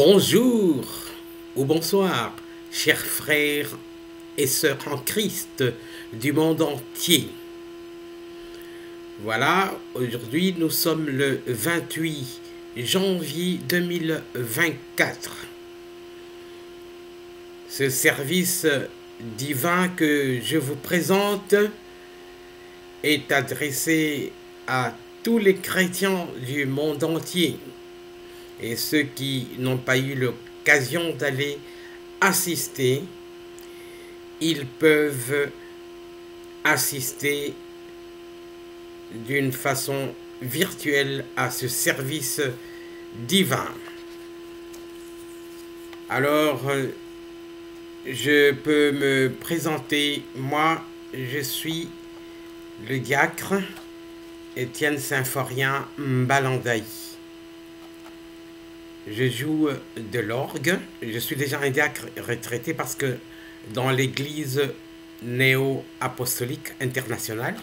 Bonjour ou bonsoir, chers frères et sœurs en Christ du monde entier. Voilà, aujourd'hui nous sommes le 28 janvier 2024. Ce service divin que je vous présente est adressé à tous les chrétiens du monde entier. Et ceux qui n'ont pas eu l'occasion d'aller assister, ils peuvent assister d'une façon virtuelle à ce service divin. Alors, je peux me présenter. Moi, je suis le diacre Étienne Symphorien Mbalandaï. Je joue de l'orgue. Je suis déjà un diacre retraité parce que dans l'église néo-apostolique internationale,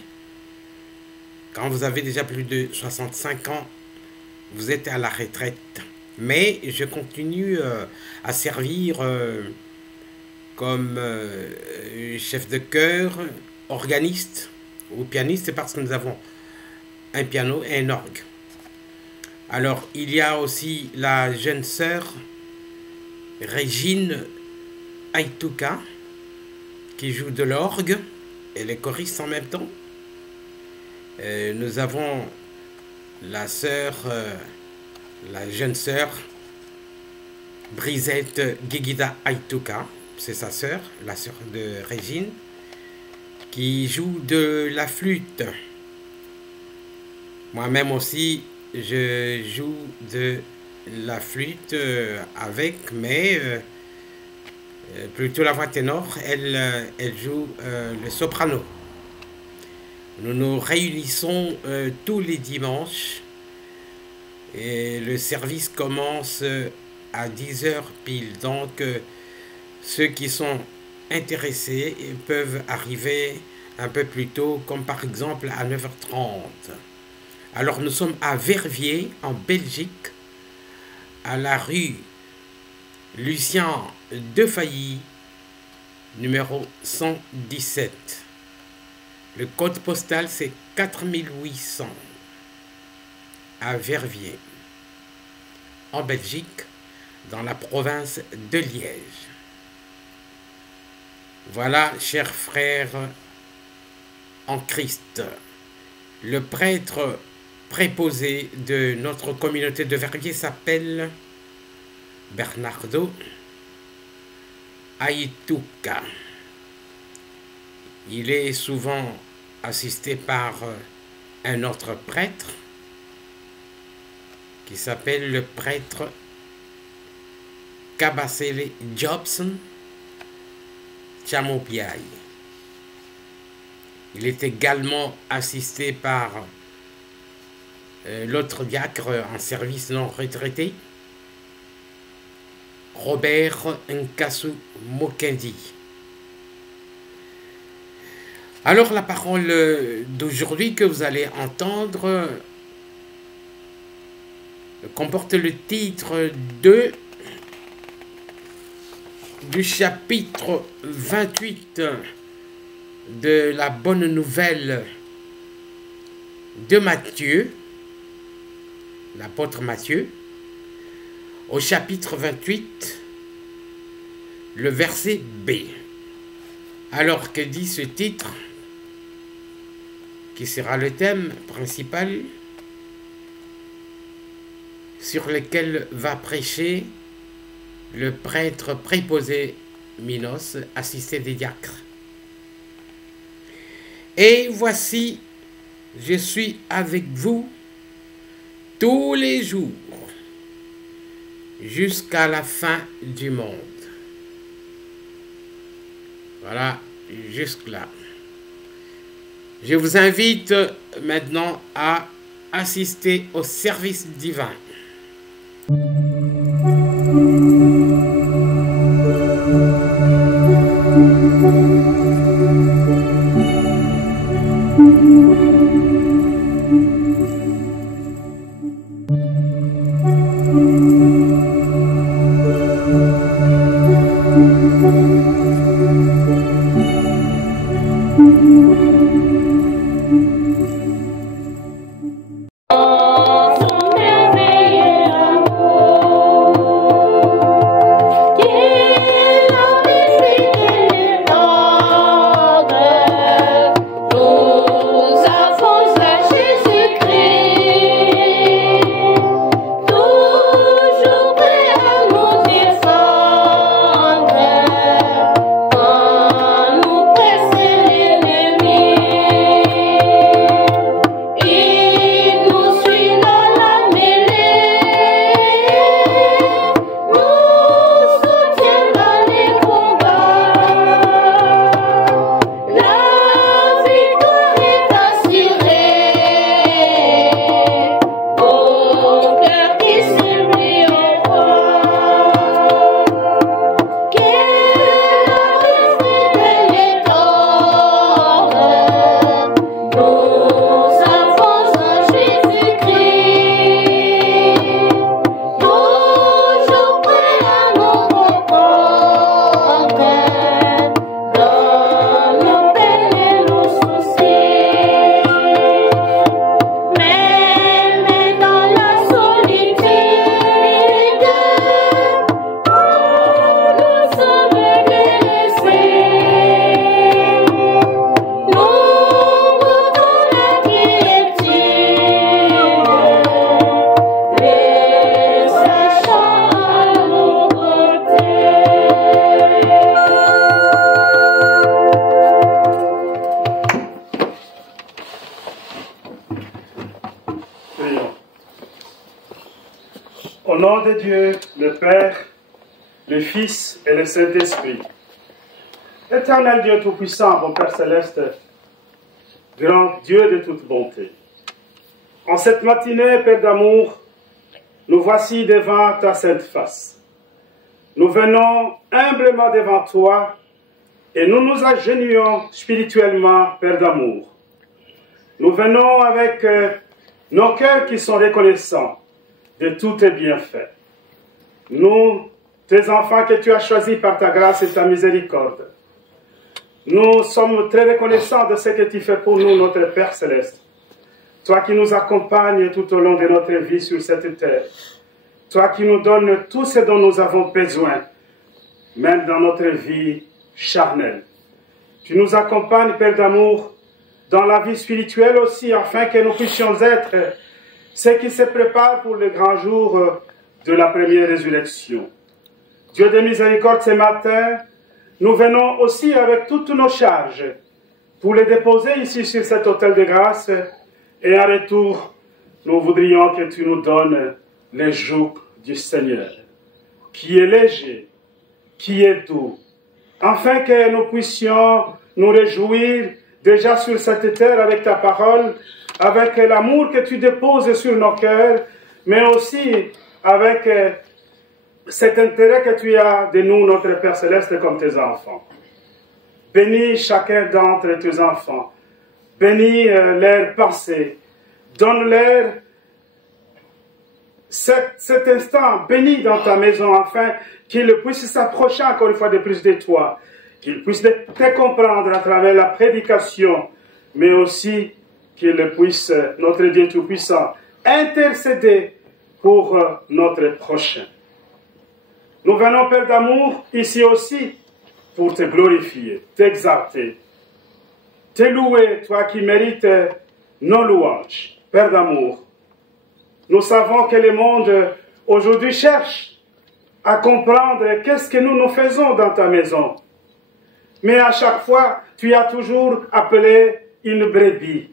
quand vous avez déjà plus de 65 ans, vous êtes à la retraite. Mais je continue à servir comme chef de chœur, organiste ou pianiste parce que nous avons un piano et un orgue. Alors, il y a aussi la jeune sœur Régine Aïtouka qui joue de l'orgue. Elle est choriste en même temps. Nous avons la sœur, la jeune sœur Brisette Guiguida Aïtouka, c'est sa sœur, la sœur de Régine, qui joue de la flûte. Moi-même aussi, je joue de la flûte avec, mais plutôt la voix ténor, elle joue le soprano. Nous nous réunissons tous les dimanches et le service commence à 10h pile. Donc, ceux qui sont intéressés peuvent arriver un peu plus tôt, comme par exemple à 9h30. Alors, nous sommes à Verviers, en Belgique, à la rue Lucien Defailly, numéro 117. Le code postal, c'est 4800, à Verviers, en Belgique, dans la province de Liège. Voilà, chers frères en Christ, le prêtre préposé de notre communauté de Verviers s'appelle Bernardo Aïtouka. Il est souvent assisté par un autre prêtre qui s'appelle le prêtre Kabasele Jobson Chamopiaï. Il est également assisté par l'autre diacre en service non retraité, Robert Nkasu Mokendi. Alors la parole d'aujourd'hui que vous allez entendre comporte le titre 2 du chapitre 28 de la bonne nouvelle de Matthieu, l'apôtre Matthieu, au chapitre 28, le verset B. Alors, que dit ce titre, qui sera le thème principal sur lequel va prêcher le prêtre préposé Minos, assisté des diacres. Et voici, je suis avec vous tous les jours, jusqu'à la fin du monde. Voilà, jusque-là. Je vous invite maintenant à assister au service divin. nom de Dieu, le Père, le Fils et le Saint-Esprit. Éternel Dieu Tout-Puissant, bon Père Céleste, grand Dieu de toute bonté. En cette matinée, Père d'amour, nous voici devant ta sainte face. Nous venons humblement devant toi et nous nous agenouillons spirituellement, Père d'amour. Nous venons avec nos cœurs qui sont reconnaissants de tous tes bienfaits. Nous, tes enfants que tu as choisis par ta grâce et ta miséricorde, nous sommes très reconnaissants de ce que tu fais pour nous, notre Père Céleste. Toi qui nous accompagnes tout au long de notre vie sur cette terre. Toi qui nous donnes tout ce dont nous avons besoin, même dans notre vie charnelle. Tu nous accompagnes, Père d'amour, dans la vie spirituelle aussi, afin que nous puissions être ceux qui se préparent pour le grand jour de la première résurrection. Dieu de miséricorde, ce matin, nous venons aussi avec toutes nos charges pour les déposer ici sur cet autel de grâce. Et en retour, nous voudrions que tu nous donnes le joug du Seigneur, qui est léger, qui est doux, afin que nous puissions nous réjouir déjà sur cette terre avec ta parole, avec l'amour que tu déposes sur nos cœurs, mais aussi avec cet intérêt que tu as de nous, notre Père Céleste, comme tes enfants. Bénis chacun d'entre tes enfants. Bénis leurs pensées. Donne-leur cet instant béni dans ta maison, afin qu'ils puissent s'approcher encore une fois de plus de toi, qu'ils puissent te comprendre à travers la prédication, mais aussi qu'ils puissent, notre Dieu Tout-Puissant, intercéder pour notre prochain. Nous venons, Père d'amour, ici aussi, pour te glorifier, t'exalter, te louer, toi qui mérites nos louanges. Père d'amour, nous savons que le monde aujourd'hui cherche à comprendre qu'est-ce que nous faisons dans ta maison. Mais à chaque fois, tu as toujours appelé une brebis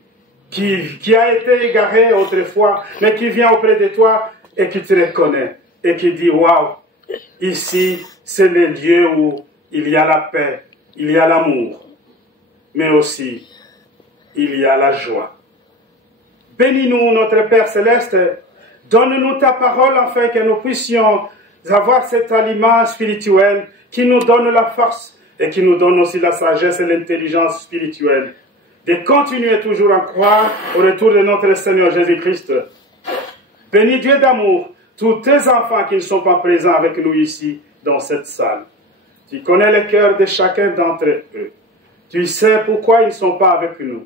qui a été égarée autrefois, mais qui vient auprès de toi et qui te reconnaît et qui dit « Waouh, ici, c'est le lieu où il y a la paix, il y a l'amour, mais aussi il y a la joie. » Bénis-nous, notre Père Céleste, donne-nous ta parole afin que nous puissions avoir cet aliment spirituel qui nous donne la force et qui nous donne aussi la sagesse et l'intelligence spirituelle de continuer toujours à croire au retour de notre Seigneur Jésus-Christ. Bénis Dieu d'amour, tous tes enfants qui ne sont pas présents avec nous ici dans cette salle. Tu connais le cœur de chacun d'entre eux. Tu sais pourquoi ils ne sont pas avec nous.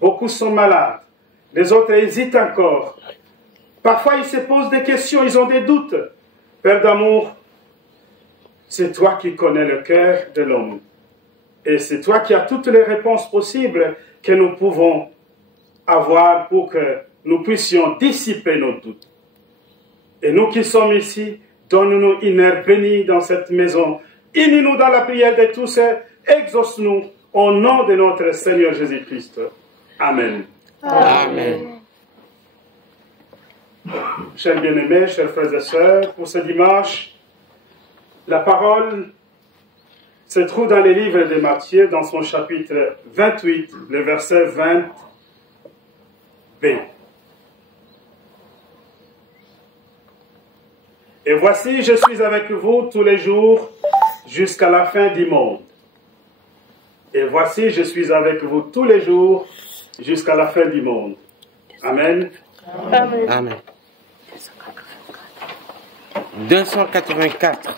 Beaucoup sont malades. Les autres hésitent encore. Parfois, ils se posent des questions, ils ont des doutes. Père d'amour, c'est toi qui connais le cœur de l'homme. Et c'est toi qui as toutes les réponses possibles que nous pouvons avoir pour que nous puissions dissiper nos doutes. Et nous qui sommes ici, donne-nous une heure bénie dans cette maison. Unis-nous dans la prière de tous et exauce-nous au nom de notre Seigneur Jésus-Christ. Amen. Amen. Chers bien-aimés, chers frères et sœurs, pour ce dimanche, la parole se trouve dans les livres de Matthieu, dans son chapitre 28, le verset 20b. Et voici, je suis avec vous tous les jours jusqu'à la fin du monde. Et voici, je suis avec vous tous les jours jusqu'à la fin du monde. Amen. Amen. Amen. 284.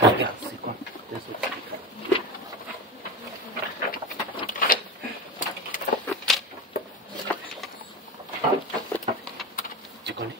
Regarde, c'est quoi 284. Tu connais?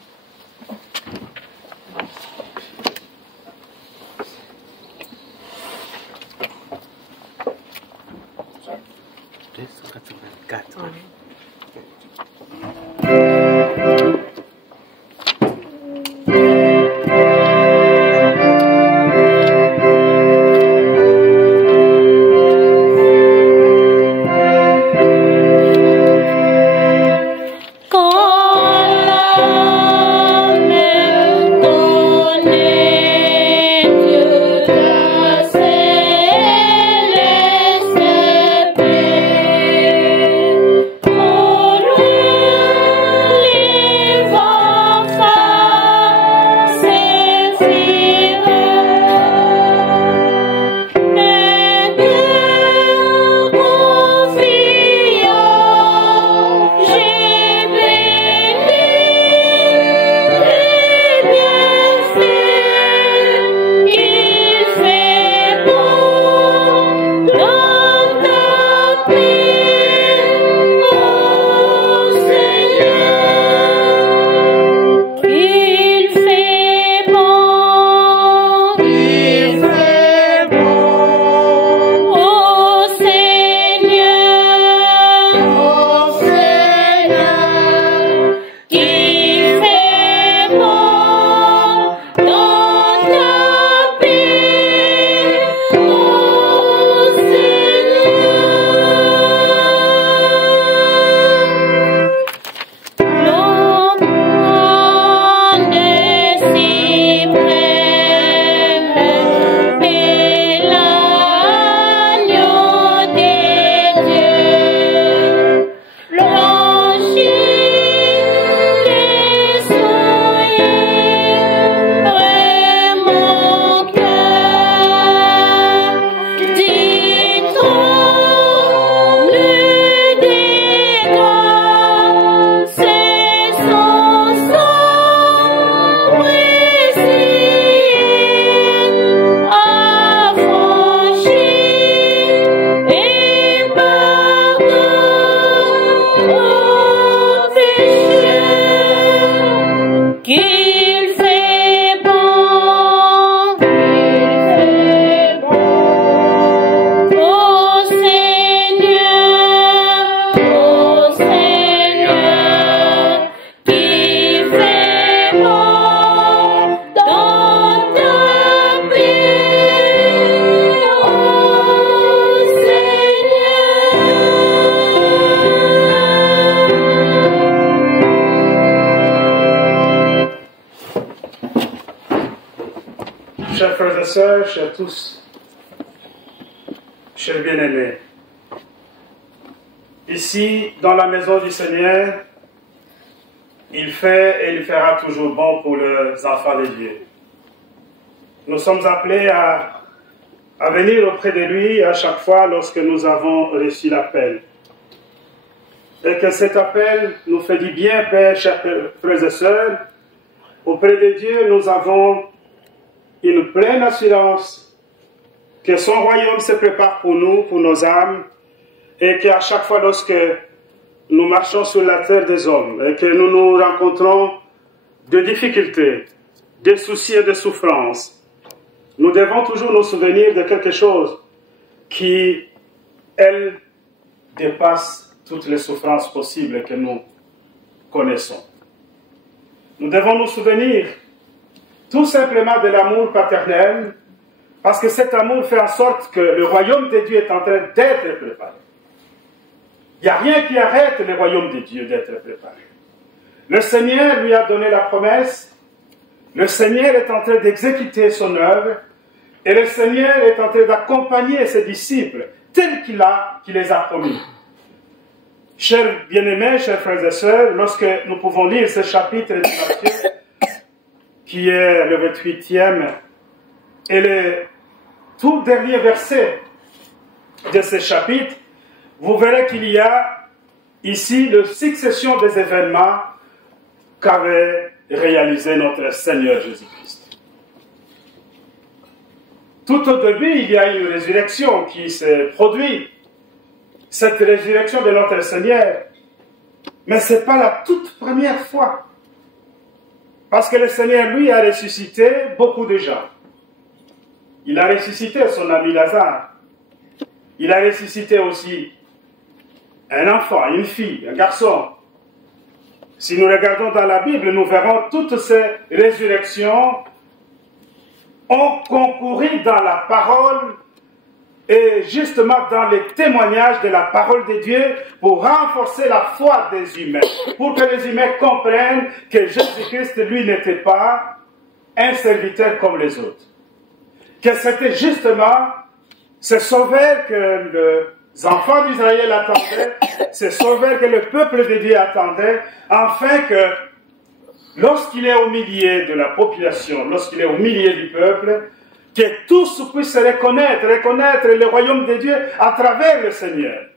Chers frères et sœurs, chers tous, chers bien-aimés, ici, dans la maison du Seigneur, il fait et il fera toujours bon pour les enfants de Dieu. Nous sommes appelés à venir auprès de lui à chaque fois lorsque nous avons reçu l'appel. Et que cet appel nous fait du bien, Père, chers frères et sœurs. Auprès de Dieu, nous avons une pleine assurance que son royaume se prépare pour nous, pour nos âmes, et qu'à chaque fois lorsque nous marchons sur la terre des hommes et que nous nous rencontrons de difficultés, de soucis et de souffrances, nous devons toujours nous souvenir de quelque chose qui, elle, dépasse toutes les souffrances possibles que nous connaissons. Nous devons nous souvenir tout simplement de l'amour paternel, parce que cet amour fait en sorte que le royaume de Dieu est en train d'être préparé. Il n'y a rien qui arrête le royaume de Dieu d'être préparé. Le Seigneur lui a donné la promesse, le Seigneur est en train d'exécuter son œuvre, et le Seigneur est en train d'accompagner ses disciples tels qu'il les a promis. Chers bien-aimés, chers frères et sœurs, lorsque nous pouvons lire ce chapitre de Matthieu, qui est le 28e, et le tout dernier verset de ce chapitre, vous verrez qu'il y a ici la succession des événements qu'avait réalisé notre Seigneur Jésus-Christ. Tout au début, il y a une résurrection qui s'est produite. Cette résurrection de notre Seigneur. Mais ce n'est pas la toute première fois. Parce que le Seigneur, lui, a ressuscité beaucoup de gens. Il a ressuscité son ami Lazare. Il a ressuscité aussi un enfant, une fille, un garçon. Si nous regardons dans la Bible, nous verrons toutes ces résurrections ont concouru dans la parole et justement dans les témoignages de la parole de Dieu pour renforcer la foi des humains, pour que les humains comprennent que Jésus-Christ, lui, n'était pas un serviteur comme les autres. Que c'était justement ce sauveur que les enfants d'Israël attendaient, ce sauveur que le peuple de Dieu attendait, afin que lorsqu'il est au milieu de la population, lorsqu'il est au milieu du peuple, que tous puissent reconnaître le royaume de Dieu à travers le Seigneur.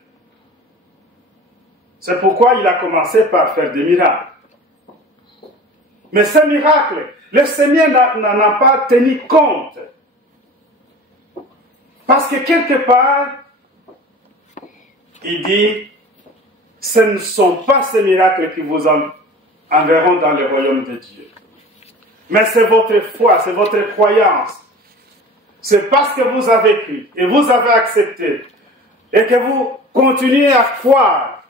C'est pourquoi il a commencé par faire des miracles. Mais ces miracles, le Seigneur n'en a pas tenu compte. Parce que quelque part, il dit, ce ne sont pas ces miracles qui vous enverront dans le royaume de Dieu. Mais c'est votre foi, c'est votre croyance. C'est parce que vous avez cru et vous avez accepté et que vous continuez à croire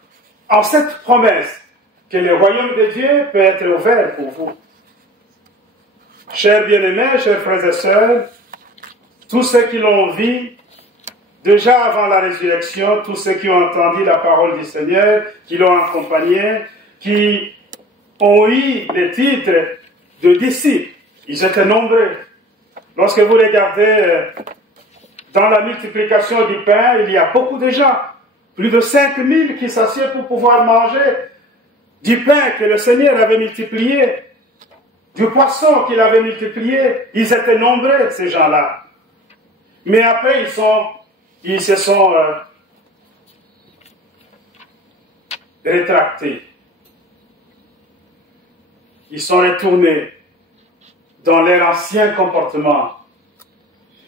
en cette promesse que le royaume de Dieu peut être ouvert pour vous. Chers bien-aimés, chers frères et sœurs, tous ceux qui l'ont vu déjà avant la résurrection, tous ceux qui ont entendu la parole du Seigneur, qui l'ont accompagné, qui ont eu les titres de disciples, ils étaient nombreux. Lorsque vous regardez dans la multiplication du pain, il y a beaucoup de gens, plus de 5000 qui s'assiedent pour pouvoir manger du pain que le Seigneur avait multiplié, du poisson qu'il avait multiplié. Ils étaient nombreux, ces gens-là. Mais après, ils se sont rétractés. Ils sont retournés dans leur ancien comportement.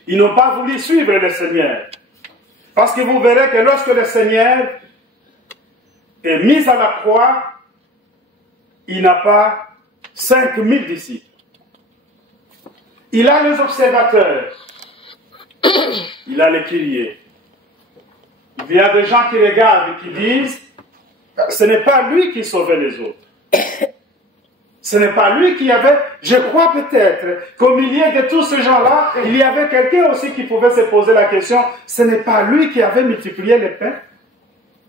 Ils n'ont pas voulu suivre le Seigneur. Parce que vous verrez que lorsque le Seigneur est mis à la croix, il n'a pas 5000 disciples. Il a les observateurs. Il a les kyriés. Il y a des gens qui regardent et qui disent, ce n'est pas lui qui sauvait les autres. Ce n'est pas lui qui avait... Je crois peut-être qu'au milieu de tous ces gens-là, il y avait quelqu'un aussi qui pouvait se poser la question, ce n'est pas lui qui avait multiplié les pains?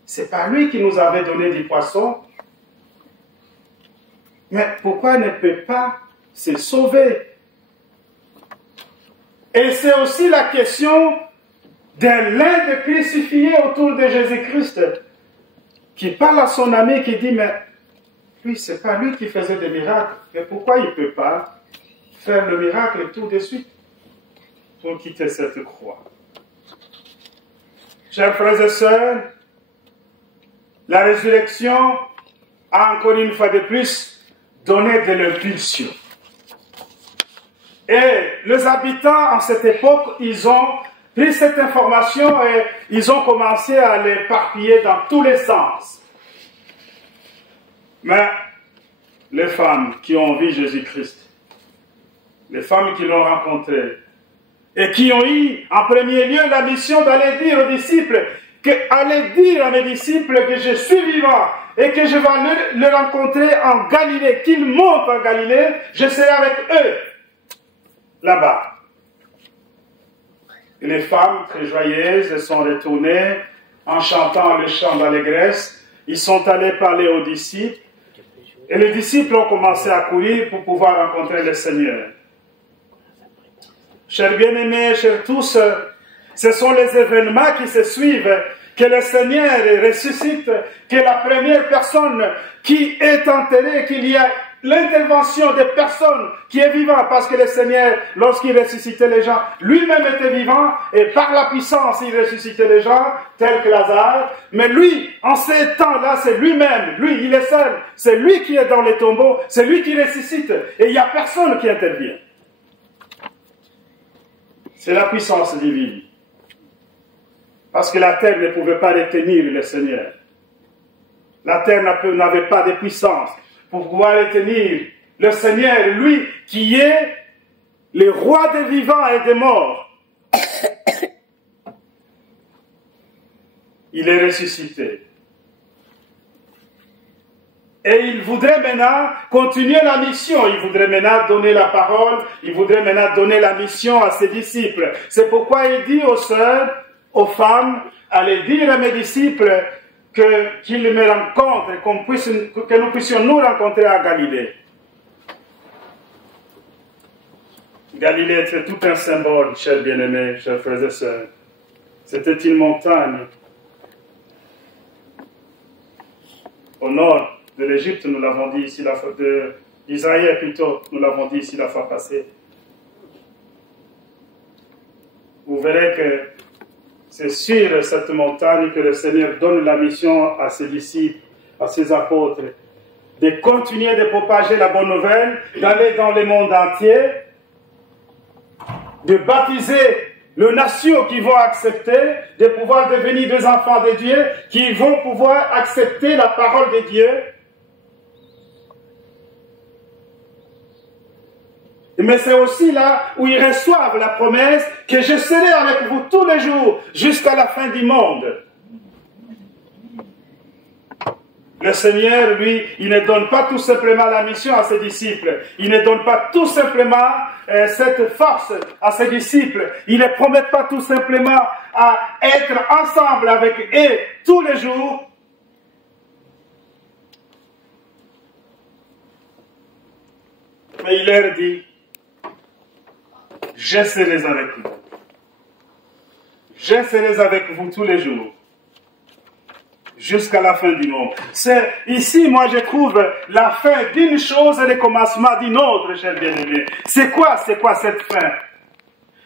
Ce n'est pas lui qui nous avait donné du poisson? Mais pourquoi il ne peut pas se sauver? Et c'est aussi la question de l'un des crucifiés autour de Jésus-Christ qui parle à son ami qui dit, mais lui, c'est pas lui qui faisait des miracles. Mais pourquoi il ne peut pas faire le miracle tout de suite pour quitter cette croix? Chers frères et sœurs, la résurrection a encore une fois de plus donné de l'impulsion. Et les habitants en cette époque, ils ont pris cette information et ils ont commencé à l'éparpiller dans tous les sens. Mais les femmes qui ont vu Jésus-Christ, les femmes qui l'ont rencontré, et qui ont eu en premier lieu la mission d'aller dire aux disciples, allez dire à mes disciples que je suis vivant et que je vais le rencontrer en Galilée, qu'ils montent en Galilée, je serai avec eux là-bas. Et les femmes très joyeuses sont retournées en chantant le chant d'allégresse. Ils sont allés parler aux disciples et les disciples ont commencé à courir pour pouvoir rencontrer le Seigneur. Chers bien-aimés, chers tous, ce sont les événements qui se suivent, que le Seigneur ressuscite, que la première personne qui est enterrée, qu'il y a l'intervention de personnes qui est vivant, parce que le Seigneur, lorsqu'il ressuscitait les gens, lui-même était vivant, et par la puissance, il ressuscitait les gens, tels que Lazare. Mais lui, en ces temps-là, c'est lui-même, lui, il est seul, c'est lui qui est dans les tombeaux, c'est lui qui ressuscite, et il n'y a personne qui intervient. C'est la puissance divine. Parce que la terre ne pouvait pas retenir le Seigneur. La terre n'avait pas de puissance pour pouvoir retenir le Seigneur, lui qui est le roi des vivants et des morts. Il est ressuscité. Et il voudrait maintenant continuer la mission. Il voudrait maintenant donner la parole. Il voudrait maintenant donner la mission à ses disciples. C'est pourquoi il dit aux sœurs, aux femmes, allez dire à mes disciples qu'ils me rencontrent, que nous puissions nous rencontrer à Galilée. Galilée, c'est tout un symbole, chers bien-aimés, chers frères et sœurs. C'était une montagne au nord de l'Égypte, nous l'avons dit ici, d'Israël plutôt, nous l'avons dit ici la fois passée. Vous verrez que c'est sur cette montagne que le Seigneur donne la mission à ses disciples, à ses apôtres, de continuer de propager la bonne nouvelle, d'aller dans le monde entier, de baptiser les nations qui vont accepter, de pouvoir devenir des enfants de Dieu, qui vont pouvoir accepter la parole de Dieu. Mais c'est aussi là où ils reçoivent la promesse que je serai avec vous tous les jours jusqu'à la fin du monde. Le Seigneur, lui, il ne donne pas tout simplement la mission à ses disciples. Il ne donne pas tout simplement cette force à ses disciples. Il ne promet pas tout simplement à être ensemble avec eux tous les jours. Mais il leur dit, je serai avec vous. Je serai avec vous tous les jours. Jusqu'à la fin du monde. C'est ici, moi, je trouve la fin d'une chose et le commencement d'une autre, chers bien-aimés. C'est quoi cette fin?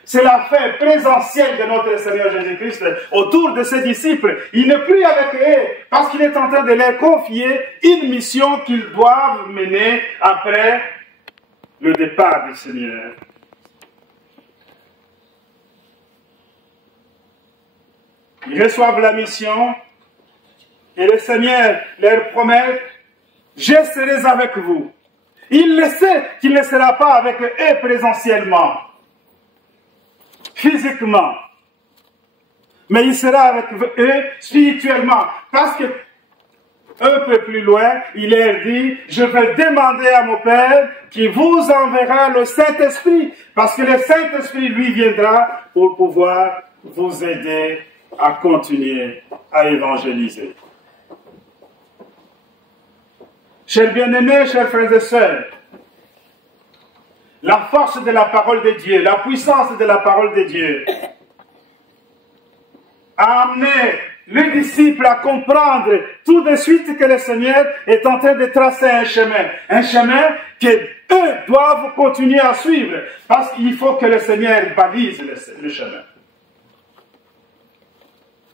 C'est la fin présentielle de notre Seigneur Jésus-Christ autour de ses disciples. Il n'est plus avec eux parce qu'il est en train de leur confier une mission qu'ils doivent mener après le départ du Seigneur. Ils reçoivent la mission et le Seigneur leur promet, je serai avec vous. Il le sait qu'il ne sera pas avec eux présentiellement, physiquement, mais il sera avec eux spirituellement, parce que un peu plus loin, il leur dit, je vais demander à mon Père qui vous enverra le Saint-Esprit, parce que le Saint-Esprit lui viendra pour pouvoir vous aider à continuer à évangéliser. Chers bien-aimés, chers frères et sœurs, la force de la parole de Dieu, la puissance de la parole de Dieu a amené les disciples à comprendre tout de suite que le Seigneur est en train de tracer un chemin que eux doivent continuer à suivre, parce qu'il faut que le Seigneur balise le chemin.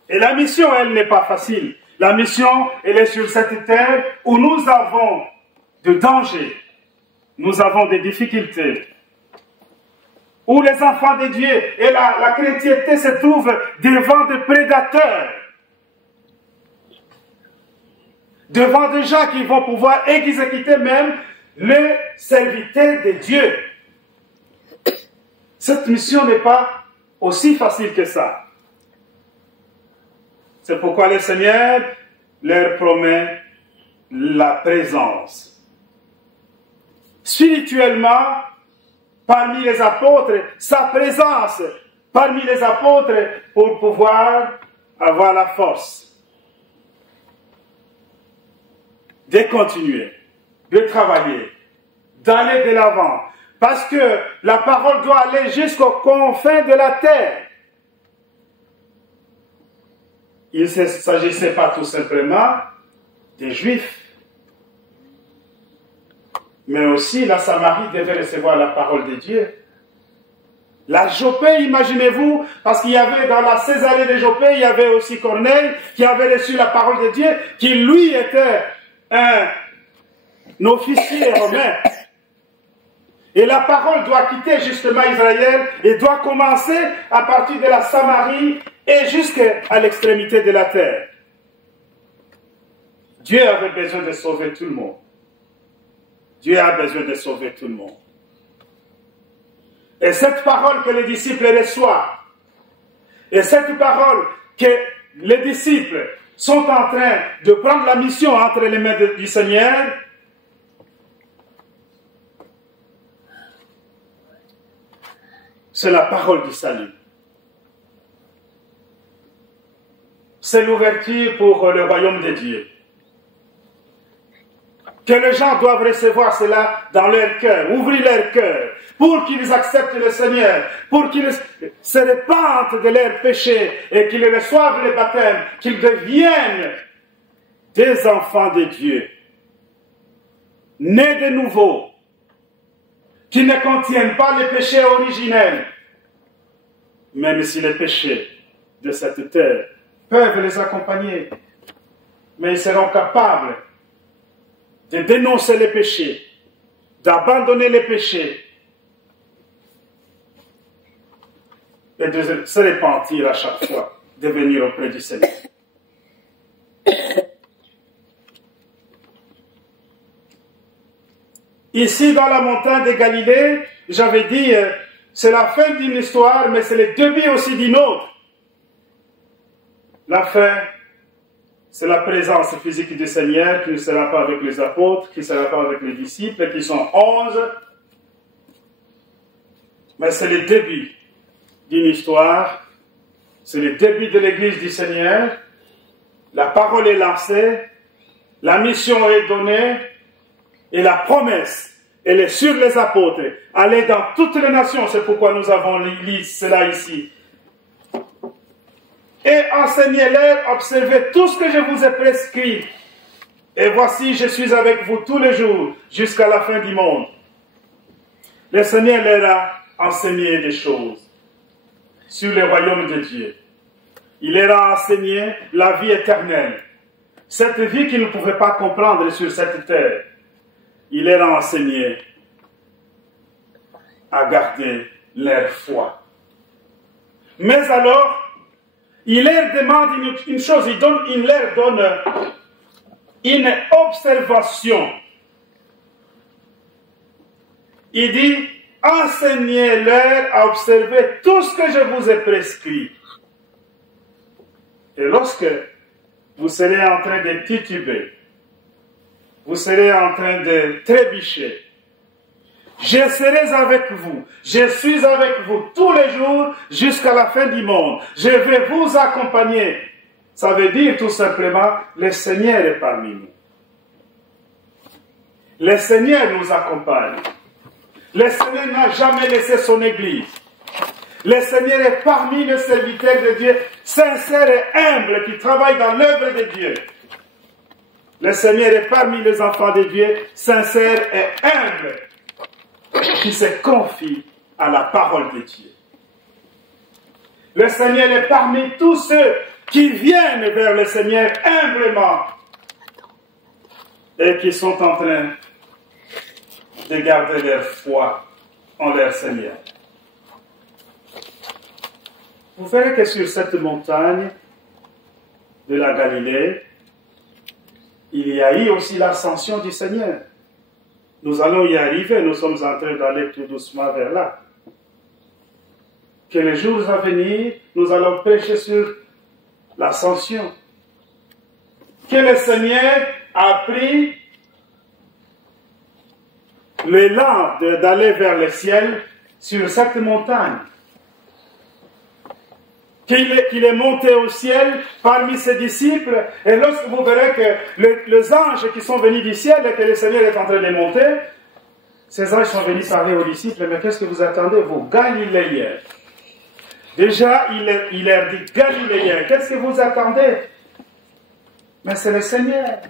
Et la mission, elle n'est pas facile. La mission, elle est sur cette terre où nous avons de dangers, nous avons des difficultés, où les enfants de Dieu et la chrétienté se trouvent devant des prédateurs, devant des gens qui vont pouvoir exécuter même les serviteurs de Dieu. Cette mission n'est pas aussi facile que ça. C'est pourquoi le Seigneur leur promet la présence. Spirituellement, parmi les apôtres, sa présence parmi les apôtres pour pouvoir avoir la force de continuer, de travailler, d'aller de l'avant. Parce que la parole doit aller jusqu'aux confins de la terre. Il ne s'agissait pas tout simplement des Juifs, mais aussi la Samarie devait recevoir la parole de Dieu. La Jopé, imaginez-vous, parce qu'il y avait dans la Césarée de Jopé, il y avait aussi Corneille qui avait reçu la parole de Dieu, qui lui était un officier romain. Et la parole doit quitter justement Israël et doit commencer à partir de la Samarie et jusqu'à l'extrémité de la terre. Dieu avait besoin de sauver tout le monde. Dieu a besoin de sauver tout le monde. Et cette parole que les disciples reçoivent, et cette parole que les disciples sont en train de prendre la mission entre les mains du Seigneur, c'est la parole du salut. C'est l'ouverture pour le royaume de Dieu. Que les gens doivent recevoir cela dans leur cœur, ouvrir leur cœur, pour qu'ils acceptent le Seigneur, pour qu'ils se repentent de leurs péchés et qu'ils reçoivent le baptême, qu'ils deviennent des enfants de Dieu, nés de nouveau, qui ne contiennent pas les péchés originels, même si les péchés de cette terre peuvent les accompagner, mais ils seront capables de dénoncer les péchés, d'abandonner les péchés et de se repentir à chaque fois, de venir auprès du Seigneur. Ici, dans la montagne de Galilée, j'avais dit, c'est la fin d'une histoire, mais c'est le début aussi d'une autre. La fin, c'est la présence physique du Seigneur qui ne sera pas avec les apôtres, qui ne sera pas avec les disciples, qui sont 11. Mais c'est le début d'une histoire, c'est le début de l'Église du Seigneur. La parole est lancée, la mission est donnée, et la promesse, elle est sur les apôtres. Allez dans toutes les nations, c'est pourquoi nous avons lu cela ici. Et enseignez-leur, observez tout ce que je vous ai prescrit. Et voici, je suis avec vous tous les jours, jusqu'à la fin du monde. Le Seigneur leur a enseigné des choses sur le royaume de Dieu. Il leur a enseigné la vie éternelle. Cette vie qu'ils ne pouvaient pas comprendre sur cette terre. Il leur a enseigné à garder leur foi. Mais alors, il leur demande une chose, il leur donne une observation. Il dit, enseignez-leur à observer tout ce que je vous ai prescrit. Et lorsque vous serez en train de tituber, vous serez en train de trébucher, je serai avec vous. Je suis avec vous tous les jours jusqu'à la fin du monde. Je vais vous accompagner. Ça veut dire tout simplement, le Seigneur est parmi nous. Le Seigneur nous accompagne. Le Seigneur n'a jamais laissé son Église. Le Seigneur est parmi les serviteurs de Dieu, sincères et humbles, qui travaillent dans l'œuvre de Dieu. Le Seigneur est parmi les enfants de Dieu, sincères et humbles, qui se confient à la parole de Dieu. Le Seigneur est parmi tous ceux qui viennent vers le Seigneur humblement et qui sont en train de garder leur foi en leur Seigneur. Vous verrez que sur cette montagne de la Galilée, il y a eu aussi l'ascension du Seigneur. Nous allons y arriver, nous sommes en train d'aller tout doucement vers là. Que les jours à venir, nous allons prêcher sur l'ascension. Que le Seigneur a pris l'élan d'aller vers le ciel sur cette montagne. Qu'il est monté au ciel parmi ses disciples, et lorsque vous verrez que les anges qui sont venus du ciel et que le Seigneur est en train de monter, ces anges sont venus parler aux disciples, mais qu'est-ce que vous attendez, vous Galiléens? Déjà, il leur dit, Galiléens, qu'est-ce que vous attendez? Mais c'est le Seigneur.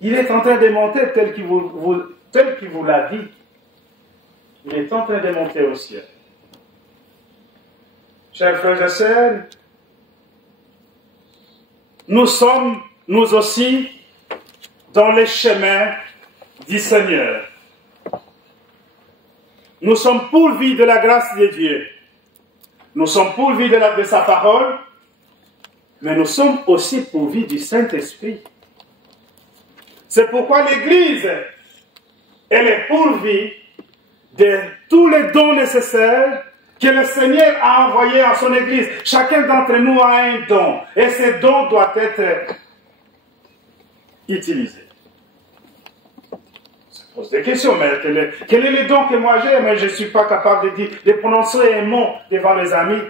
Il est en train de monter tel qu'il vous l'a dit. Il est en train de monter au ciel. Chers frères et sœurs, nous sommes, nous aussi, dans les chemins du Seigneur. Nous sommes pourvus de la grâce de Dieu. Nous sommes pourvus de sa parole, mais nous sommes aussi pourvus du Saint-Esprit. C'est pourquoi l'Église, elle est pourvue de tous les dons nécessaires que le Seigneur a envoyés à son Église. Chacun d'entre nous a un don, et ce don doit être utilisé. On se pose des questions, mais quel est le don que moi j'ai? Mais je ne suis pas capable de prononcer un mot devant les amis,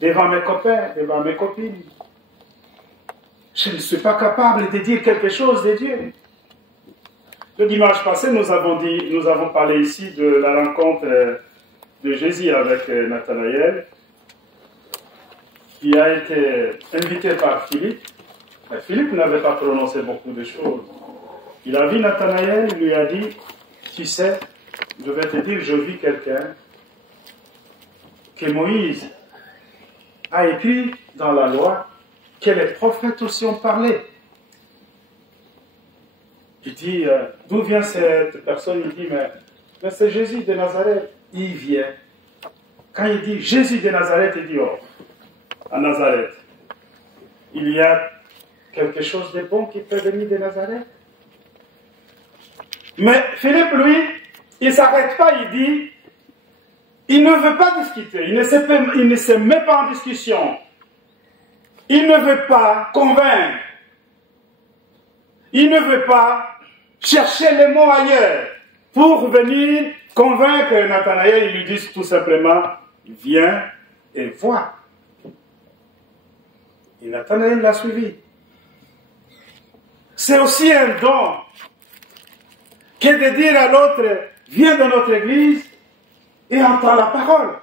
devant mes copains, devant mes copines. Je ne suis pas capable de dire quelque chose de Dieu. Le dimanche passé, nous avons parlé ici de la rencontre de Jésus avec Nathanaël, qui a été invité par Philippe. Mais Philippe n'avait pas prononcé beaucoup de choses. Il a vu Nathanaël, il lui a dit, tu sais, je vais te dire, je vis quelqu'un que Moïse a écrit dans la loi, que les prophètes aussi ont parlé. Il dit, d'où vient cette personne? Il dit, mais c'est Jésus de Nazareth. Il vient. Quand il dit Jésus de Nazareth, il dit, oh, à Nazareth, il y a quelque chose de bon qui peut venir de Nazareth. Mais Philippe, lui, il ne s'arrête pas, il dit, il ne veut pas discuter, il ne se met pas en discussion. Il ne veut pas convaincre. Il ne veut pas chercher les mots ailleurs pour venir convaincre Nathanaël. Il lui dit tout simplement, viens et vois. Et Nathanaël l'a suivi. C'est aussi un don que de dire à l'autre, viens dans notre église et entends la parole.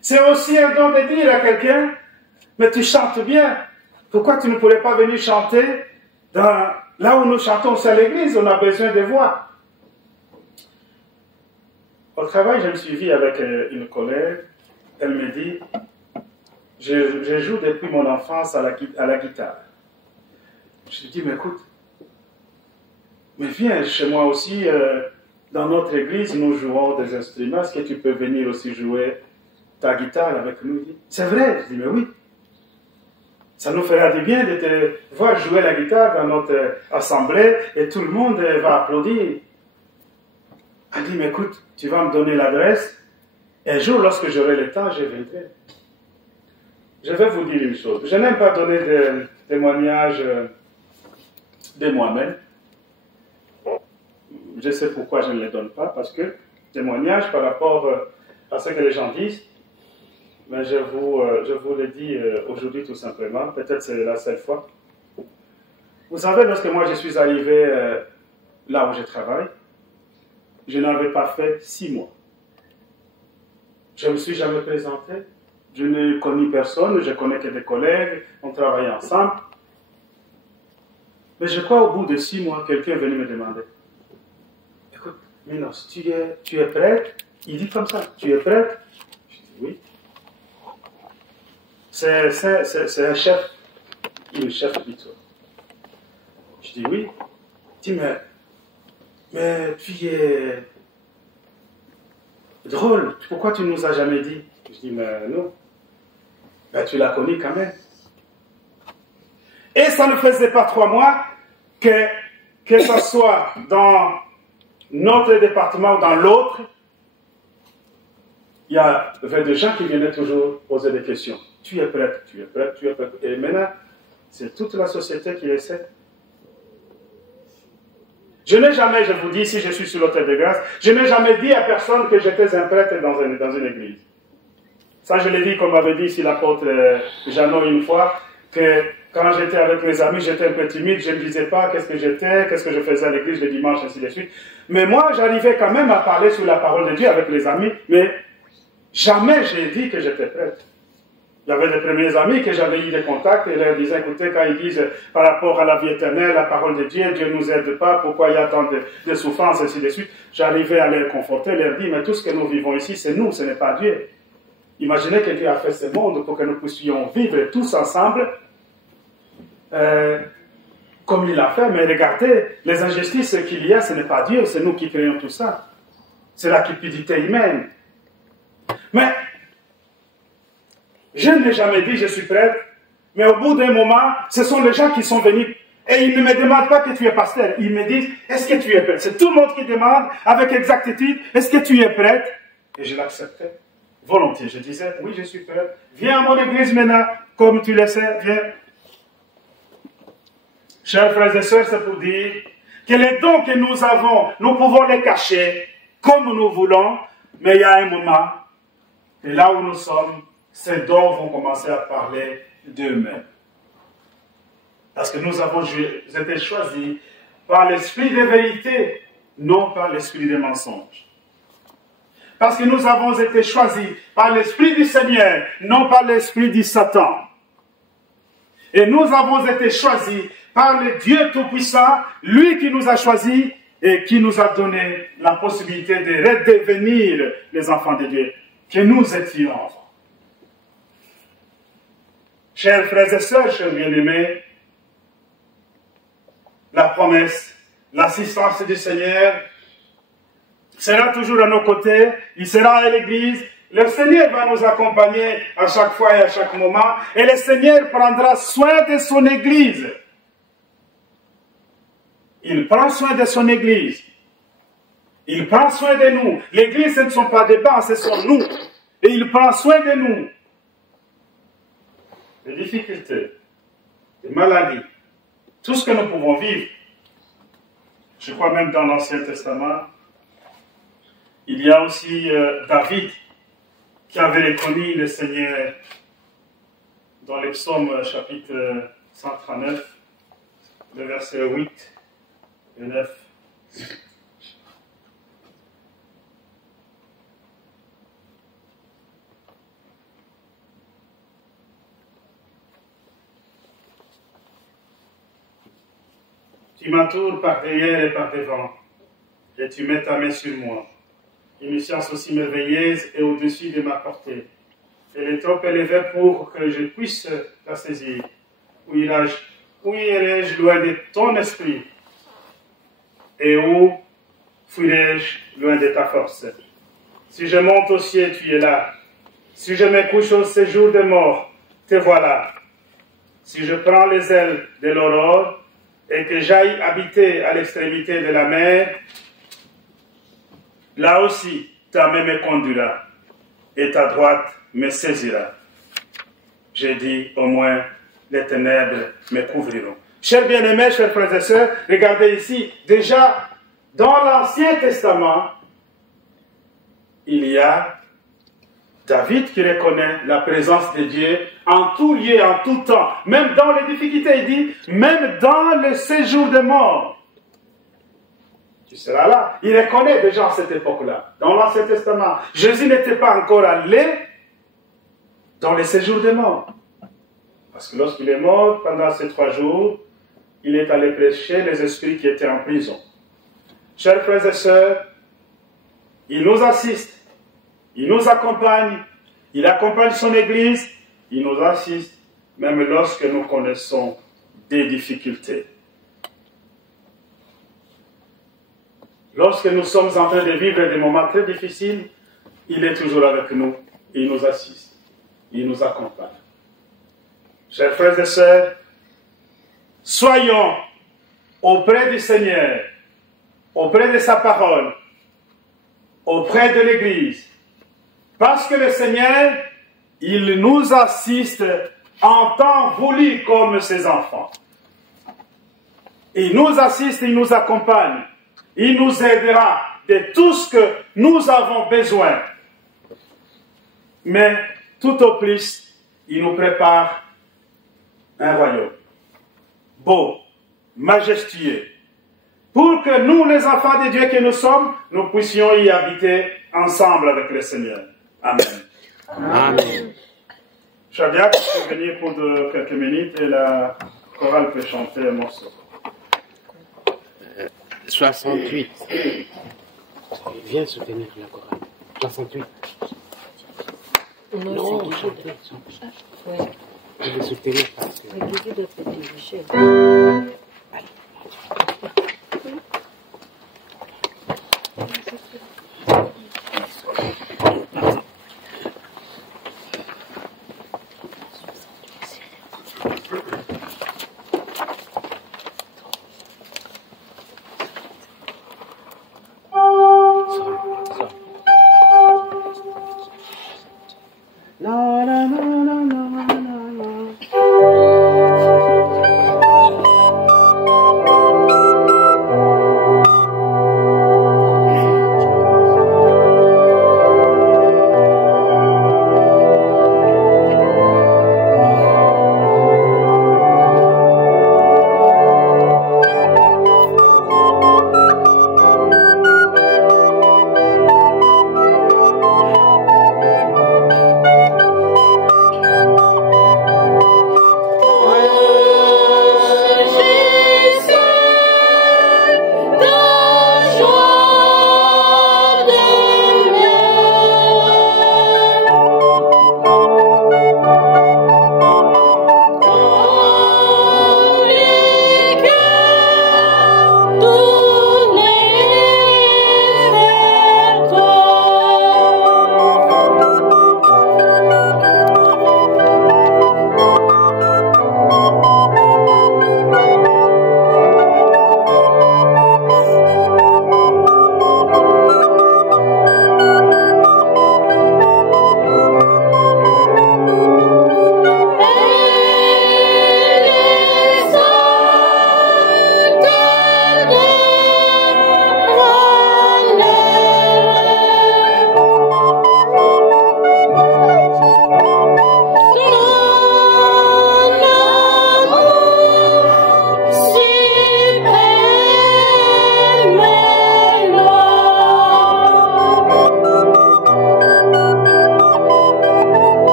C'est aussi un don de dire à quelqu'un, mais tu chantes bien. Pourquoi tu ne pourrais pas venir chanter là où nous chantons, c'est à l'église, on a besoin de voix. Au travail, je me suis vu avec une collègue. Elle me dit, je joue depuis mon enfance à la guitare. Je lui dis, mais écoute, mais viens chez moi aussi, dans notre église, nous jouons des instruments. Est-ce que tu peux venir aussi jouer ta guitare avec nous? C'est vrai. Je dis, mais oui. Ça nous fera du bien de te voir jouer la guitare dans notre assemblée et tout le monde va applaudir. Elle dit, mais écoute, tu vas me donner l'adresse. Un jour, lorsque j'aurai le temps, je viendrai. Je vais vous dire une chose. Je n'aime pas donner des témoignages de moi-même. Je sais pourquoi je ne les donne pas, parce que témoignages par rapport à ce que les gens disent, mais je vous le dis aujourd'hui tout simplement, peut-être c'est la seule fois. Vous savez, lorsque moi je suis arrivé là où je travaille, je n'avais pas fait 6 mois. Je ne me suis jamais présenté. Je ne connais personne, je connais que des collègues, on travaillait ensemble. Mais je crois au bout de 6 mois, quelqu'un est venu me demander, écoute, Minos, tu es prête? Il dit comme ça, tu es prête? Je dis oui. C'est un chef, il est chef plutôt. Je dis oui. Il dit, mais tu es drôle, pourquoi tu ne nous as jamais dit? Je dis, mais non. Ben, tu l'as connu quand même. Et ça ne faisait pas 3 mois que ce soit dans notre département ou dans l'autre, il y avait des gens qui venaient toujours poser des questions. Tu es prête, tu es prête, tu es prête. Et maintenant, c'est toute la société qui essaie. Je n'ai jamais, je vous dis, si je suis sur l'autel de grâce, je n'ai jamais dit à personne que j'étais un prêtre dans une église. Ça, je l'ai dit, comme avait dit ici l'apôtre Jeannot une fois, que quand j'étais avec mes amis, j'étais un peu timide, je ne disais pas qu'est-ce que j'étais, qu'est-ce que je faisais à l'église le dimanche, ainsi de suite. Mais moi, j'arrivais quand même à parler sur la parole de Dieu avec les amis, mais jamais j'ai dit que j'étais prêtre. Il y avait des premiers amis que j'avais eu des contacts et leur disaient, écoutez, quand ils disent par rapport à la vie éternelle, la parole de Dieu, Dieu ne nous aide pas, pourquoi il y a tant de souffrances, ainsi de suite, j'arrivais à les conforter, leur dire, mais tout ce que nous vivons ici, c'est nous, ce n'est pas Dieu. Imaginez que Dieu a fait ce monde pour que nous puissions vivre tous ensemble comme il l'a fait, mais regardez, les injustices qu'il y a, ce n'est pas Dieu, c'est nous qui créons tout ça. C'est la cupidité humaine. Mais je n'ai jamais dit je suis prêtre, mais au bout d'un moment, ce sont les gens qui sont venus et ils ne me demandent pas que tu es pasteur. Ils me disent, est-ce que tu es prêtre? C'est tout le monde qui demande avec exactitude, est-ce que tu es prêtre? Et je l'acceptais volontiers. Je disais, oui, je suis prêtre. Viens à mon église maintenant, comme tu le sais, viens. Chers frères et sœurs, c'est pour dire que les dons que nous avons, nous pouvons les cacher comme nous voulons, mais il y a un moment, et là où nous sommes, ces dons vont commencer à parler d'eux-mêmes. Parce que nous avons été choisis par l'esprit de vérité, non par l'esprit des mensonges. Parce que nous avons été choisis par l'esprit du Seigneur, non par l'esprit du Satan. Et nous avons été choisis par le Dieu Tout-Puissant, lui qui nous a choisis et qui nous a donné la possibilité de redevenir les enfants de Dieu, que nous étions enfants. Chers frères et sœurs, chers bien-aimés, la promesse, l'assistance du Seigneur sera toujours à nos côtés, il sera à l'église. Le Seigneur va nous accompagner à chaque fois et à chaque moment, et le Seigneur prendra soin de son église. Il prend soin de son église. Il prend soin de nous. L'église, ce ne sont pas des bancs, ce sont nous. Et il prend soin de nous. Les difficultés, les maladies, tout ce que nous pouvons vivre. Je crois même dans l'Ancien Testament, il y a aussi David qui avait reconnu le Seigneur dans les psaumes chapitre 139, le verset 8 et 9. Tu m'entoures par derrière et par devant, et tu mets ta main sur moi. Une science aussi merveilleuse et au-dessus de ma portée. Elle est trop élevée pour que je puisse la saisir. Où irai-je loin de ton esprit? Et où fuirai-je loin de ta force? Si je monte au ciel, tu es là. Si je me couche au séjour des morts, te voilà. Si je prends les ailes de l'aurore et que j'aille habiter à l'extrémité de la mer, là aussi, ta main me conduira et ta droite me saisira. J'ai dit, au moins, les ténèbres me couvriront. Chers bien-aimés, chers frères et sœurs, regardez ici, déjà, dans l'Ancien Testament, il y a David qui reconnaît la présence de Dieu en tout lieu, en tout temps, même dans les difficultés, il dit, même dans le séjour des morts. Tu seras là. Il les connaît déjà à cette époque-là. Dans l'Ancien Testament, Jésus n'était pas encore allé dans les séjours des morts. Parce que lorsqu'il est mort, pendant ces 3 jours, il est allé prêcher les esprits qui étaient en prison. Chers frères et sœurs, il nous assiste, il nous accompagne, il accompagne son Église, il nous assiste, même lorsque nous connaissons des difficultés. Lorsque nous sommes en train de vivre des moments très difficiles, il est toujours avec nous, il nous assiste, il nous accompagne. Chers frères et sœurs, soyons auprès du Seigneur, auprès de sa parole, auprès de l'Église, parce que le Seigneur, il nous assiste en temps voulu comme ses enfants. Il nous assiste, il nous accompagne, il nous aidera de tout ce que nous avons besoin. Mais tout au plus, il nous prépare un royaume beau, majestueux, pour que nous, les enfants de Dieu que nous sommes, nous puissions y habiter ensemble avec le Seigneur. Amen. Amen. Shadia, tu peux venir pour quelques minutes et la chorale peut chanter un morceau. 68. Viens soutenir la chorale. 68. Non, chanter. Ouais. Je vais soutenir parce que... L'église de Petit Michel.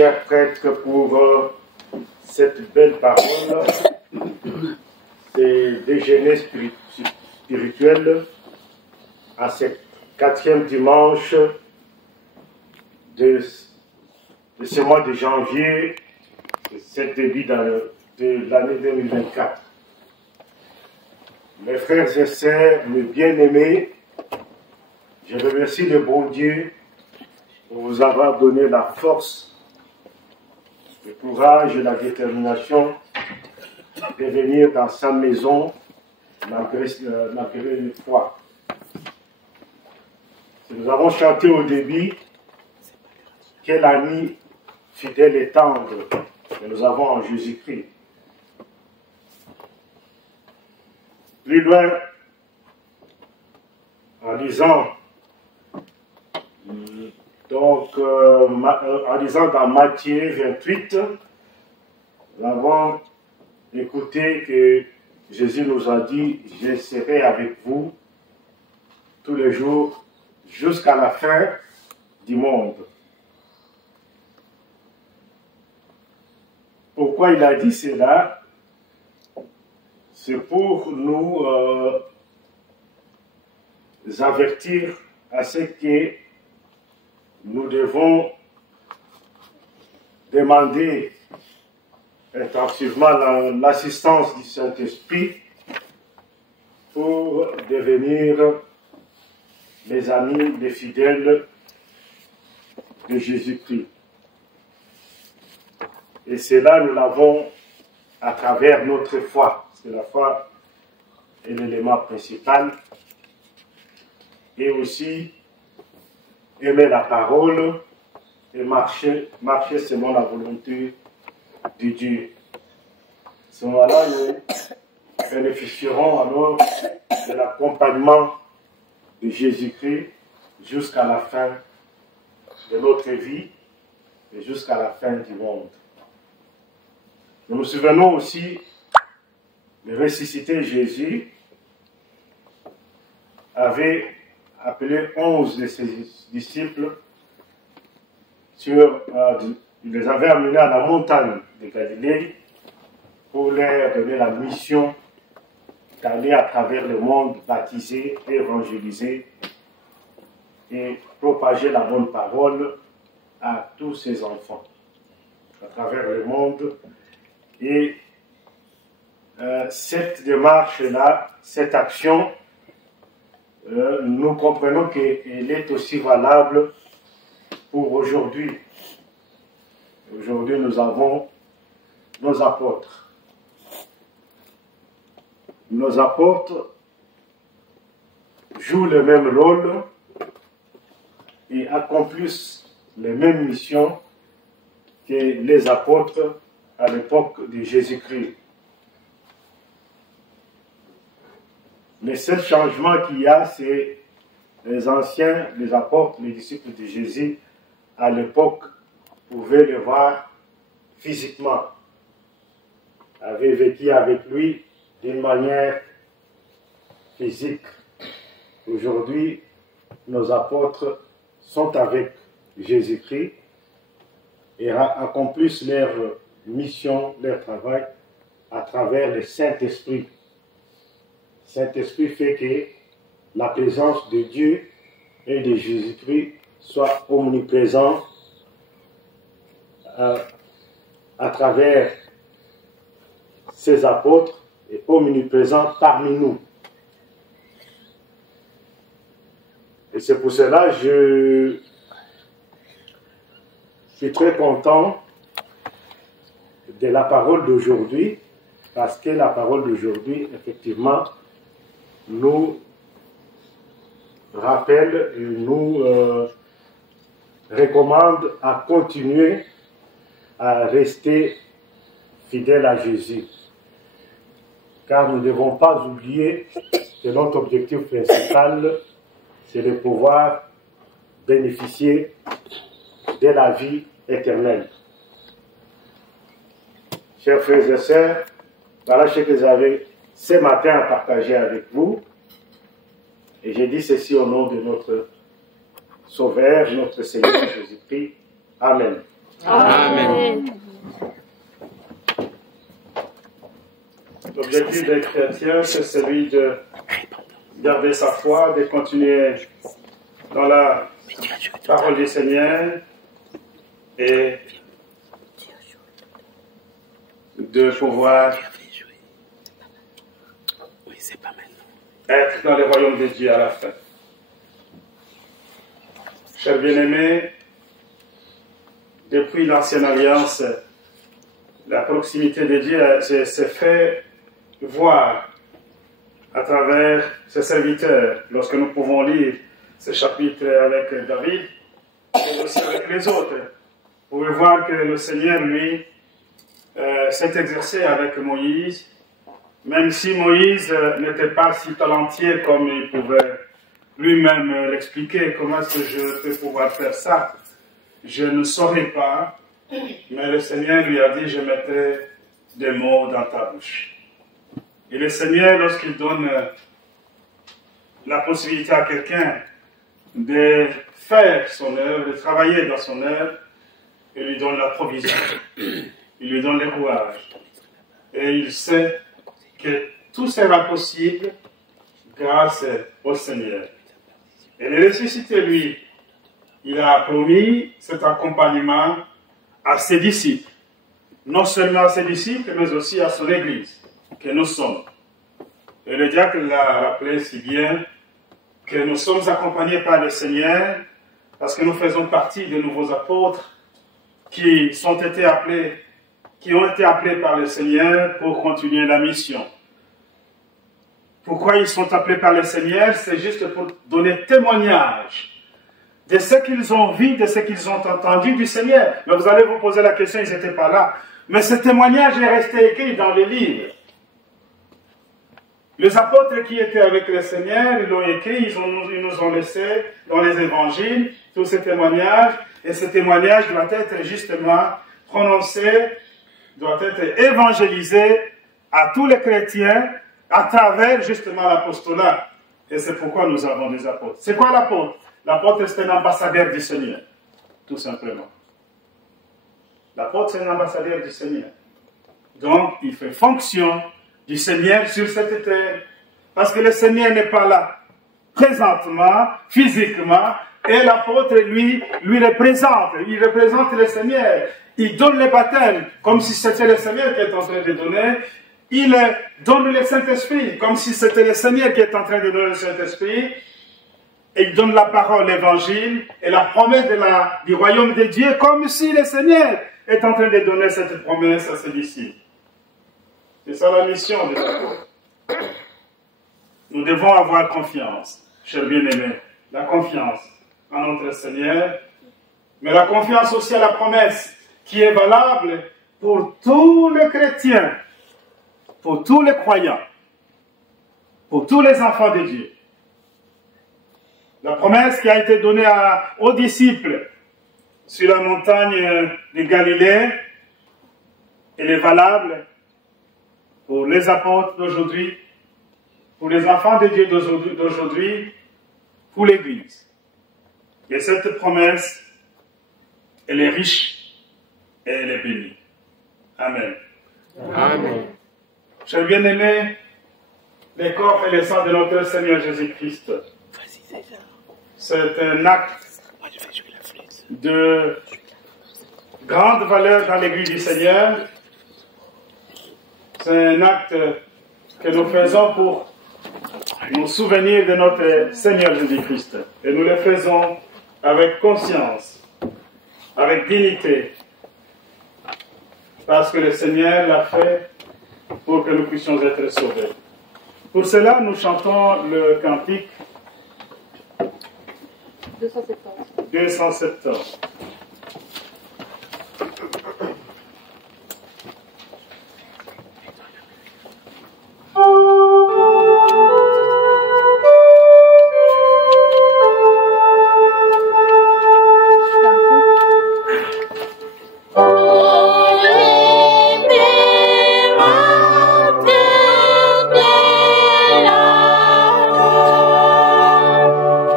cher prêtre, pour cette belle parole. C'est déjeuner spirituel à ce 4e dimanche de ce mois de janvier, c'est le début de l'année 2024. Mes frères et sœurs, mes bien-aimés, je remercie le bon Dieu pour vous avoir donné la force, le courage et la détermination de venir dans sa maison malgré une foi. Nous avons chanté au début « Quel ami fidèle et tendre que nous avons en Jésus-Christ ». Plus loin, en lisant dans Matthieu 28, nous avons écouté que Jésus nous a dit « Je serai avec vous tous les jours jusqu'à la fin du monde ». Pourquoi il a dit cela? C'est pour nous avertir à ce que nous devons demander intensivement l'assistance du Saint-Esprit pour devenir les amis, les fidèles de Jésus-Christ. Et cela, nous l'avons à travers notre foi. Parce que la foi est l'élément principal. Et aussi, aimer la parole et marcher selon la volonté de Dieu. À ce moment-là, nous bénéficierons alors de l'accompagnement de Jésus-Christ jusqu'à la fin de notre vie et jusqu'à la fin du monde. Nous nous souvenons aussi de ressusciter Jésus avait appelé 11 de ses disciples il les avait amenés à la montagne de Galilée pour leur donner la mission d'aller à travers le monde baptiser, évangéliser et propager la bonne parole à tous ses enfants à travers le monde. Et cette démarche-là, cette action, nous comprenons qu'elle est aussi valable pour aujourd'hui. Aujourd'hui, nous avons nos apôtres. Nos apôtres jouent le même rôle et accomplissent les mêmes missions que les apôtres à l'époque de Jésus-Christ. Le seul changement qu'il y a, c'est les anciens, les apôtres, les disciples de Jésus, à l'époque, pouvaient le voir physiquement, avaient vécu avec lui d'une manière physique. Aujourd'hui, nos apôtres sont avec Jésus-Christ et accomplissent leur mission, leur travail à travers le Saint-Esprit. Le Saint-Esprit fait que la présence de Dieu et de Jésus-Christ soit omniprésente à travers ses apôtres et omniprésent parmi nous. Et c'est pour cela que je suis très content de la parole d'aujourd'hui, parce que la parole d'aujourd'hui, effectivement, nous rappelle et nous recommande à continuer à rester fidèles à Jésus. Car nous ne devons pas oublier que notre objectif principal, c'est de pouvoir bénéficier de la vie éternelle. Chers frères et sœurs, voilà ce que j'avais ce matin à partager avec vous. Et j'ai dit ceci au nom de notre Sauveur, notre Seigneur Jésus-Christ. Amen. Amen. L'objectif des chrétiens, c'est celui de garder sa foi, de continuer dans la parole du Seigneur et de pouvoir être dans le royaume de Dieu à la fin. Chers bien-aimés, depuis l'Ancienne Alliance, la proximité de Dieu s'est fait voir à travers ses serviteurs, lorsque nous pouvons lire ce chapitre avec David, et aussi avec les autres. Vous pouvez voir que le Seigneur, lui, s'est exercé avec Moïse, même si Moïse n'était pas si talentueux comme il pouvait lui-même l'expliquer. Comment est-ce que je peux pouvoir faire ça? Je ne saurais pas, mais le Seigneur lui a dit, je mettrai des mots dans ta bouche. Et le Seigneur, lorsqu'il donne la possibilité à quelqu'un de faire son œuvre, de travailler dans son œuvre, il lui donne la provision, il lui donne le courage. Et il sait que tout sera possible grâce au Seigneur. Et le ressuscité, lui, il a promis cet accompagnement à ses disciples. Non seulement à ses disciples, mais aussi à son Église, que nous sommes. Et le diacre l'a rappelé si bien que nous sommes accompagnés par le Seigneur parce que nous faisons partie des nouveaux apôtres qui ont été appelés par le Seigneur pour continuer la mission. Pourquoi ils sont appelés par le Seigneur? C'est juste pour donner témoignage de ce qu'ils ont vu, de ce qu'ils ont entendu du Seigneur. Mais vous allez vous poser la question, ils n'étaient pas là. Mais ce témoignage est resté écrit dans les livres. Les apôtres qui étaient avec le Seigneur, ils l'ont écrit, ils nous ont laissé dans les évangiles tous ces témoignages. Et ce témoignage doit être justement prononcé, doit être évangélisé à tous les chrétiens à travers justement l'apostolat. Et c'est pourquoi nous avons des apôtres. C'est quoi l'apôtre? L'apôtre, c'est un ambassadeur du Seigneur, tout simplement. L'apôtre, c'est un ambassadeur du Seigneur. Donc, il fait fonction du Seigneur sur cette terre. Parce que le Seigneur n'est pas là, présentement, physiquement, et l'apôtre, lui représente. Il représente le Seigneur. Il donne le baptême, comme si c'était le Seigneur qui est en train de donner. Il donne le Saint-Esprit, comme si c'était le Seigneur qui est en train de donner le Saint-Esprit. Et il donne la parole, l'évangile, et la promesse du royaume de Dieu, comme si le Seigneur est en train de donner cette promesse à ses disciples. C'est ça la mission des apôtres. Nous devons avoir confiance, chers bien-aimés, la confiance en notre Seigneur, mais la confiance aussi à la promesse qui est valable pour tous les chrétiens, pour tous les croyants, pour tous les enfants de Dieu. La promesse qui a été donnée aux disciples sur la montagne de Galilée, elle est valable pour les apôtres d'aujourd'hui, pour les enfants de Dieu d'aujourd'hui, pour l'Église. Et cette promesse, elle est riche et elle est bénie. Amen. Amen. Chers bien-aimés, les corps et le sang de notre Seigneur Jésus-Christ, c'est un acte de grande valeur dans l'Église du Seigneur. C'est un acte que nous faisons pour nous souvenir de notre Seigneur Jésus-Christ. Et nous le faisons avec conscience, avec dignité, parce que le Seigneur l'a fait pour que nous puissions être sauvés. Pour cela, nous chantons le cantique 270.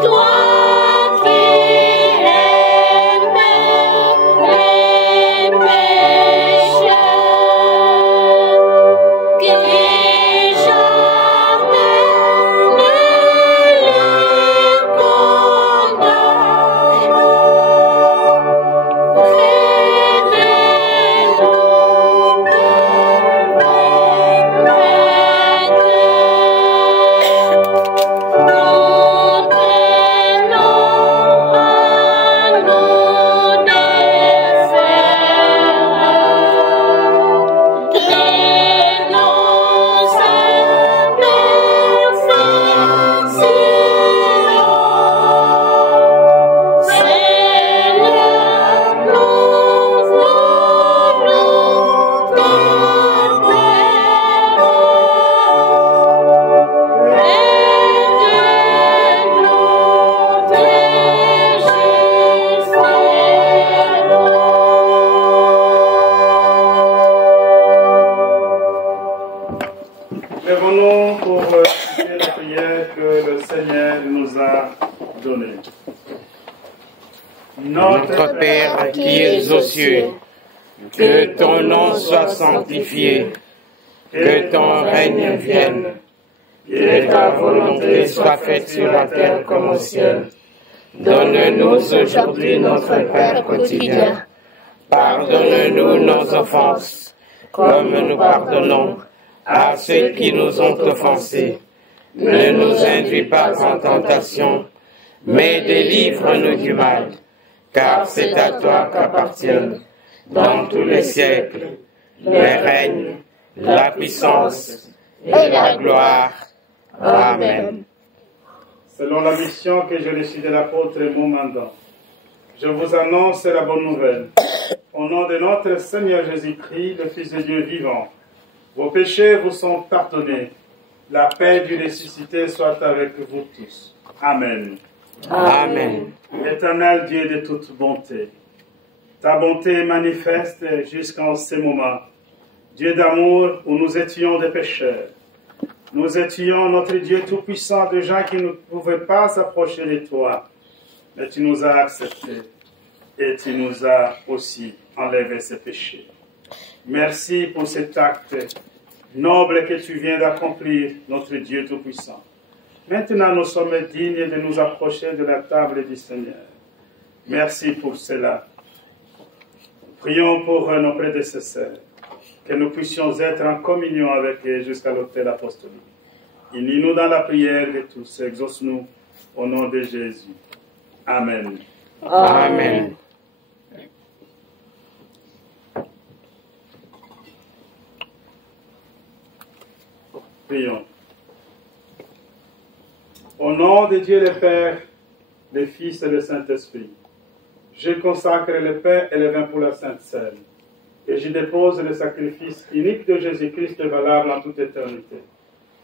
Toi qui es Lèvons-nous pour prier la prière que le Seigneur nous a donnée. Notre Père qui es aux cieux, que ton nom soit sanctifié, que ton règne vienne, que ta volonté soit faite sur la terre comme au ciel. Donne-nous aujourd'hui notre pain quotidien. Pardonne-nous nos offenses, comme nous pardonnons à ceux qui nous ont offensés. Ne nous induis pas en tentation, mais délivre-nous du mal. Car c'est à toi qu'appartiennent, dans tous les siècles, les règnes, la puissance et la gloire. Amen. Selon la mission que j'ai reçue de l'apôtre et mon mandat, je vous annonce la bonne nouvelle. Au nom de notre Seigneur Jésus-Christ, le Fils de Dieu vivant, vos péchés vous sont pardonnés. La paix du ressuscité soit avec vous tous. Amen. Amen. Éternel Dieu de toute bonté, ta bonté est manifeste jusqu'en ce moment. Dieu d'amour, où nous étions des pécheurs. Nous étions, notre Dieu tout-puissant, de gens qui ne pouvaient pas s'approcher de toi. Mais tu nous as acceptés et tu nous as aussi enlevé ces péchés. Merci pour cet acte noble que tu viens d'accomplir, notre Dieu tout-puissant. Maintenant, nous sommes dignes de nous approcher de la table du Seigneur. Merci pour cela. Prions pour nos prédécesseurs, que nous puissions être en communion avec eux jusqu'à l'autel apostolique. Unis-nous dans la prière de tous, exauce-nous au nom de Jésus. Amen. Amen. Prions. Au nom de Dieu le Père, le Fils et le Saint-Esprit, je consacre le pain et le vin pour la Sainte Seine, et je dépose le sacrifice unique de Jésus-Christ valable en toute éternité.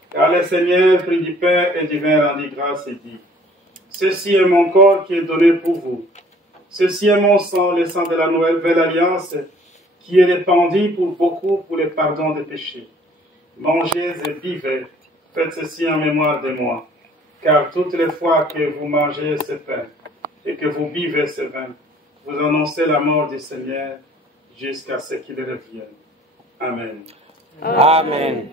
Car le Seigneur prit du pain et du vin, rendit grâce et dit, « Ceci est mon corps qui est donné pour vous. Ceci est mon sang, le sang de la nouvelle alliance, qui est répandu pour beaucoup pour le pardon des péchés. Mangez et buvez, faites ceci en mémoire de moi. Car toutes les fois que vous mangez ce pain et que vous buvez ce vin, vous annoncez la mort du Seigneur jusqu'à ce qu'il revienne. Amen. Amen.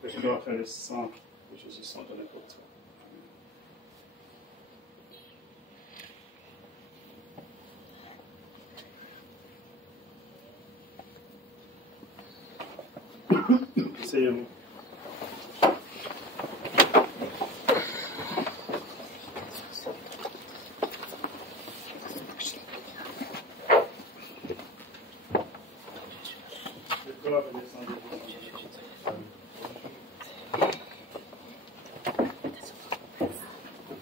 Que je dois faire le sang de Jésus sont donnés pour toi. Asseyez-vous. Le corps et le sang de Jésus. Le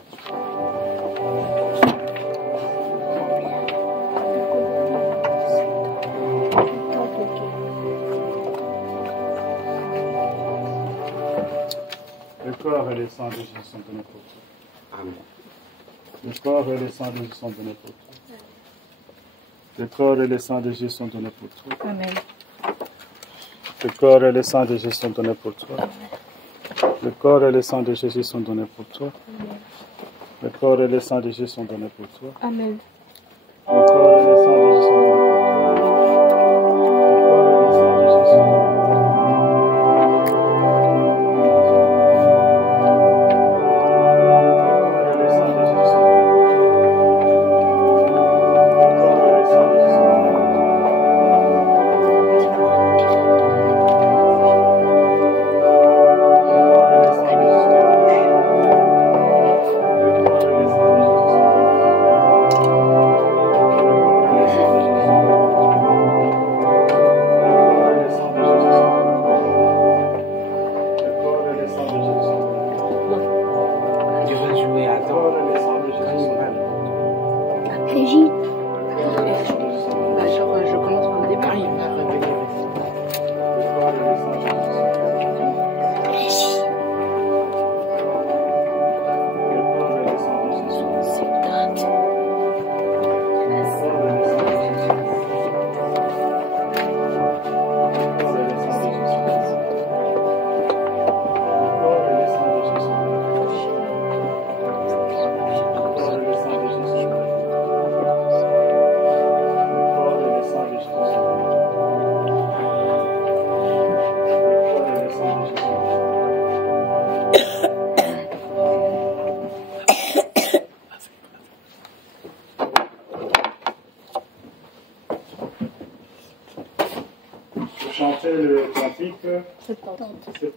corps et le sang de Jésus sont donnés pour toi. Amen. Le corps et le sang de Jésus sont donnés pour toi. Le corps et le sang de Jésus sont donnés pour toi. Amen. Le corps et le sang de Jésus sont donnés pour toi. Le corps et le sang de Jésus sont donnés pour toi. Le corps et le sang de Jésus sont donnés pour toi. Amen. Le corps et le sang de Jésus sont donnés pour toi. Le c'est le cantique 70.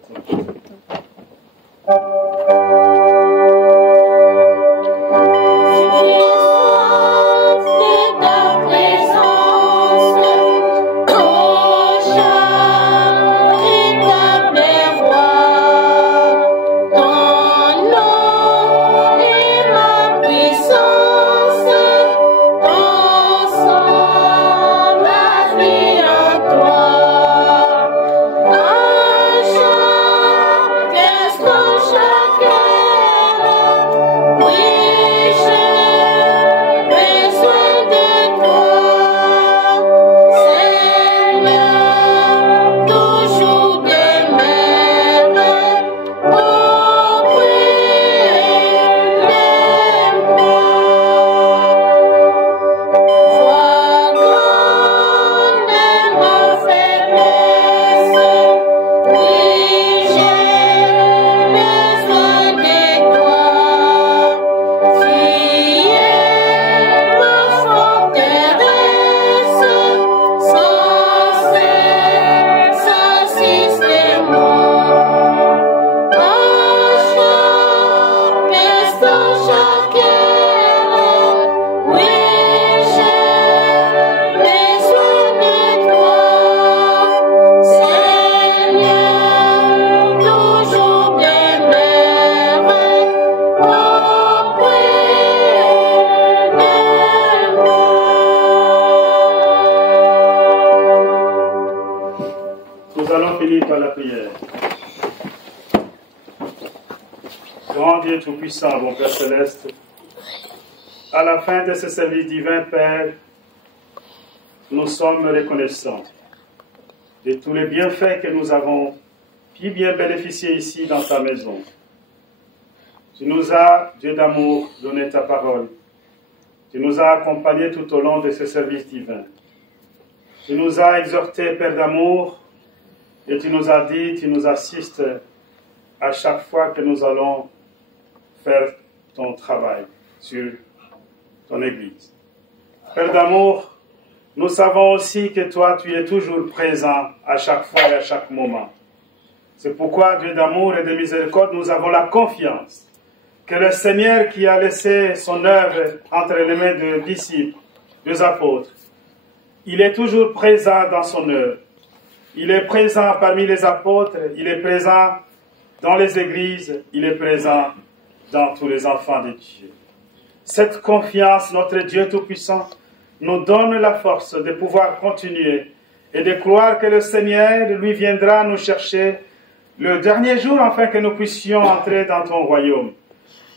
Tout-Puissant, bon Père Céleste, à la fin de ce service divin, Père, nous sommes reconnaissants de tous les bienfaits que nous avons pu bien bénéficier ici dans ta maison. Tu nous as, Dieu d'amour, donné ta parole. Tu nous as accompagnés tout au long de ce service divin. Tu nous as exhortés, Père d'amour, et tu nous as dit, tu nous assistes à chaque fois que nous allons faire ton travail sur ton Église. Père d'amour, nous savons aussi que toi, tu es toujours présent à chaque fois et à chaque moment. C'est pourquoi, Dieu d'amour et de miséricorde, nous avons la confiance que le Seigneur qui a laissé son œuvre entre les mains des disciples, des apôtres, il est toujours présent dans son œuvre. Il est présent parmi les apôtres, il est présent dans les églises, il est présent dans tous les enfants de Dieu. Cette confiance, notre Dieu Tout-Puissant, nous donne la force de pouvoir continuer et de croire que le Seigneur, lui, viendra nous chercher le dernier jour afin que nous puissions entrer dans ton royaume.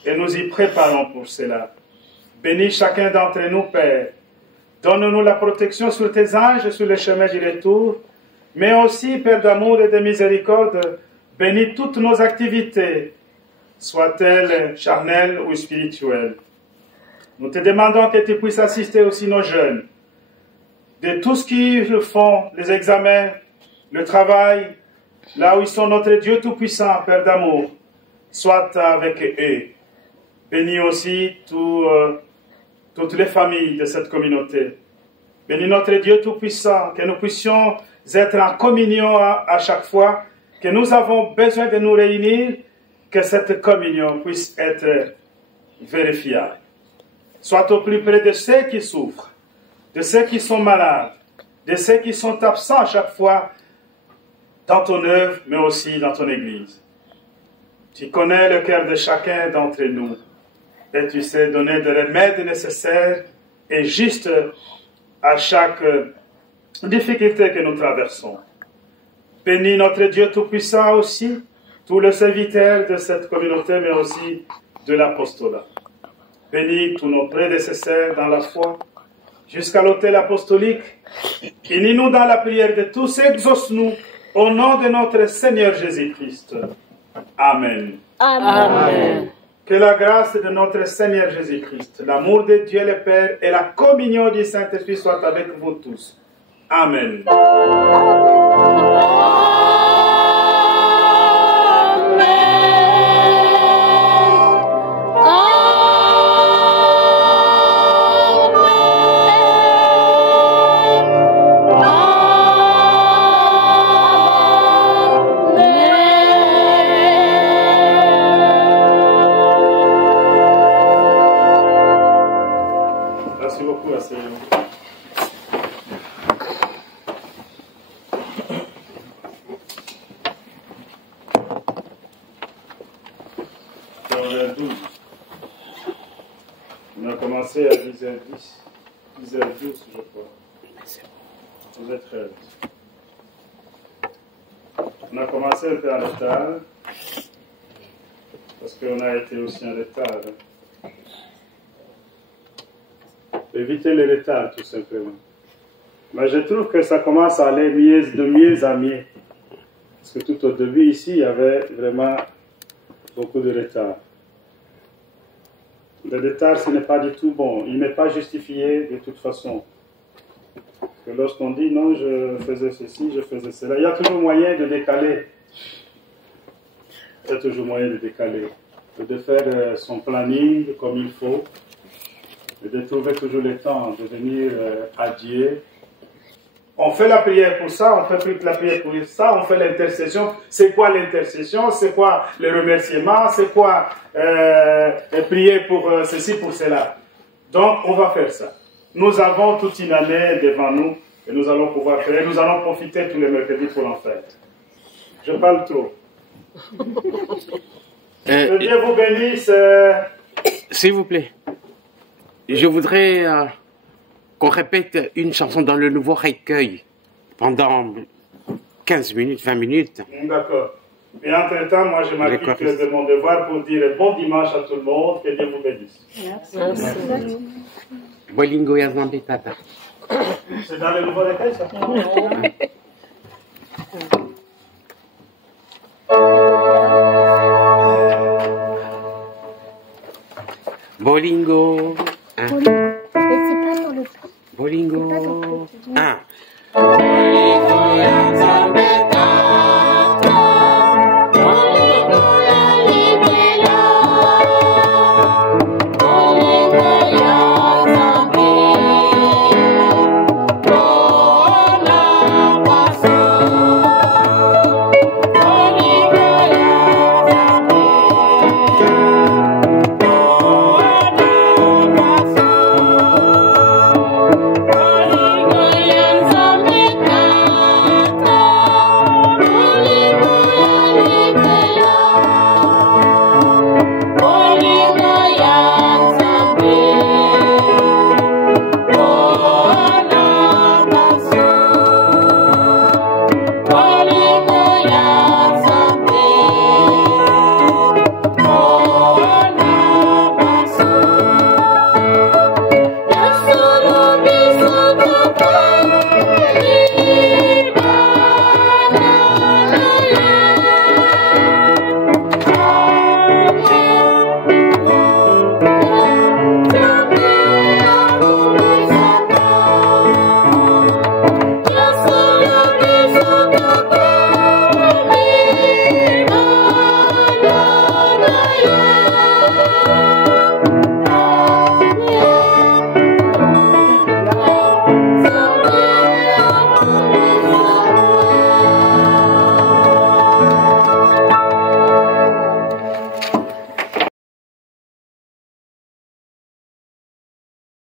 Et nous y préparons pour cela. Bénis chacun d'entre nous, Père. Donne-nous la protection sur tes anges sur le chemin du retour, mais aussi, Père d'amour et de miséricorde, bénis toutes nos activités, soient-elles charnelles ou spirituelles. Nous te demandons que tu puisses assister aussi nos jeunes, de tout ce qu'ils font, les examens, le travail, là où ils sont, notre Dieu Tout-Puissant, Père d'amour, soit avec eux. Bénis aussi toutes les familles de cette communauté. Bénis notre Dieu Tout-Puissant, que nous puissions être en communion à chaque fois, que nous avons besoin de nous réunir, que cette communion puisse être vérifiable. Sois au plus près de ceux qui souffrent, de ceux qui sont malades, de ceux qui sont absents à chaque fois dans ton œuvre, mais aussi dans ton Église. Tu connais le cœur de chacun d'entre nous et tu sais donner des remèdes nécessaires et justes à chaque difficulté que nous traversons. Bénis notre Dieu Tout-Puissant aussi, tous les serviteurs de cette communauté, mais aussi de l'apostolat. Bénis tous nos prédécesseurs dans la foi, jusqu'à l'autel apostolique. Unis-nous dans la prière de tous, exauce-nous au nom de notre Seigneur Jésus-Christ. Amen. Amen. Que la grâce de notre Seigneur Jésus-Christ, l'amour de Dieu le Père et la communion du Saint-Esprit soient avec vous tous. Amen. 10h12. On a commencé à 10h10, 10h12, je crois. Vous êtes prêts? On a commencé un peu en retard, parce qu'on a été aussi en retard. Éviter les retards, tout simplement. Mais je trouve que ça commence à aller de mieux en mieux. Parce que tout au début, ici, il y avait vraiment beaucoup de retard. Le retard, ce n'est pas du tout bon. Il n'est pas justifié de toute façon. Que lorsqu'on dit non, je faisais ceci, je faisais cela, il y a toujours moyen de décaler. Il y a toujours moyen de décaler. De faire son planning comme il faut. Et de trouver toujours le temps de venir à Dieu. On fait la prière pour ça, on fait plus la prière pour ça, on fait l'intercession. C'est quoi l'intercession? C'est quoi le remerciement? C'est quoi prier pour ceci, pour cela? Donc, on va faire ça. Nous avons toute une année devant nous et nous allons pouvoir faire. Nous allons profiter tous les mercredis pour en faire. Je parle trop. Que Dieu vous bénisse. S'il vous plaît, je voudrais qu'on répète une chanson dans le nouveau recueil pendant 15 minutes, 20 minutes. D'accord. Et entre-temps, moi, je m'acquitte de mon devoir pour dire bon dimanche à tout le monde, que Dieu vous bénisse. Merci. Bolingo Yazambe Tata. C'est dans le nouveau recueil, ça? Bolingo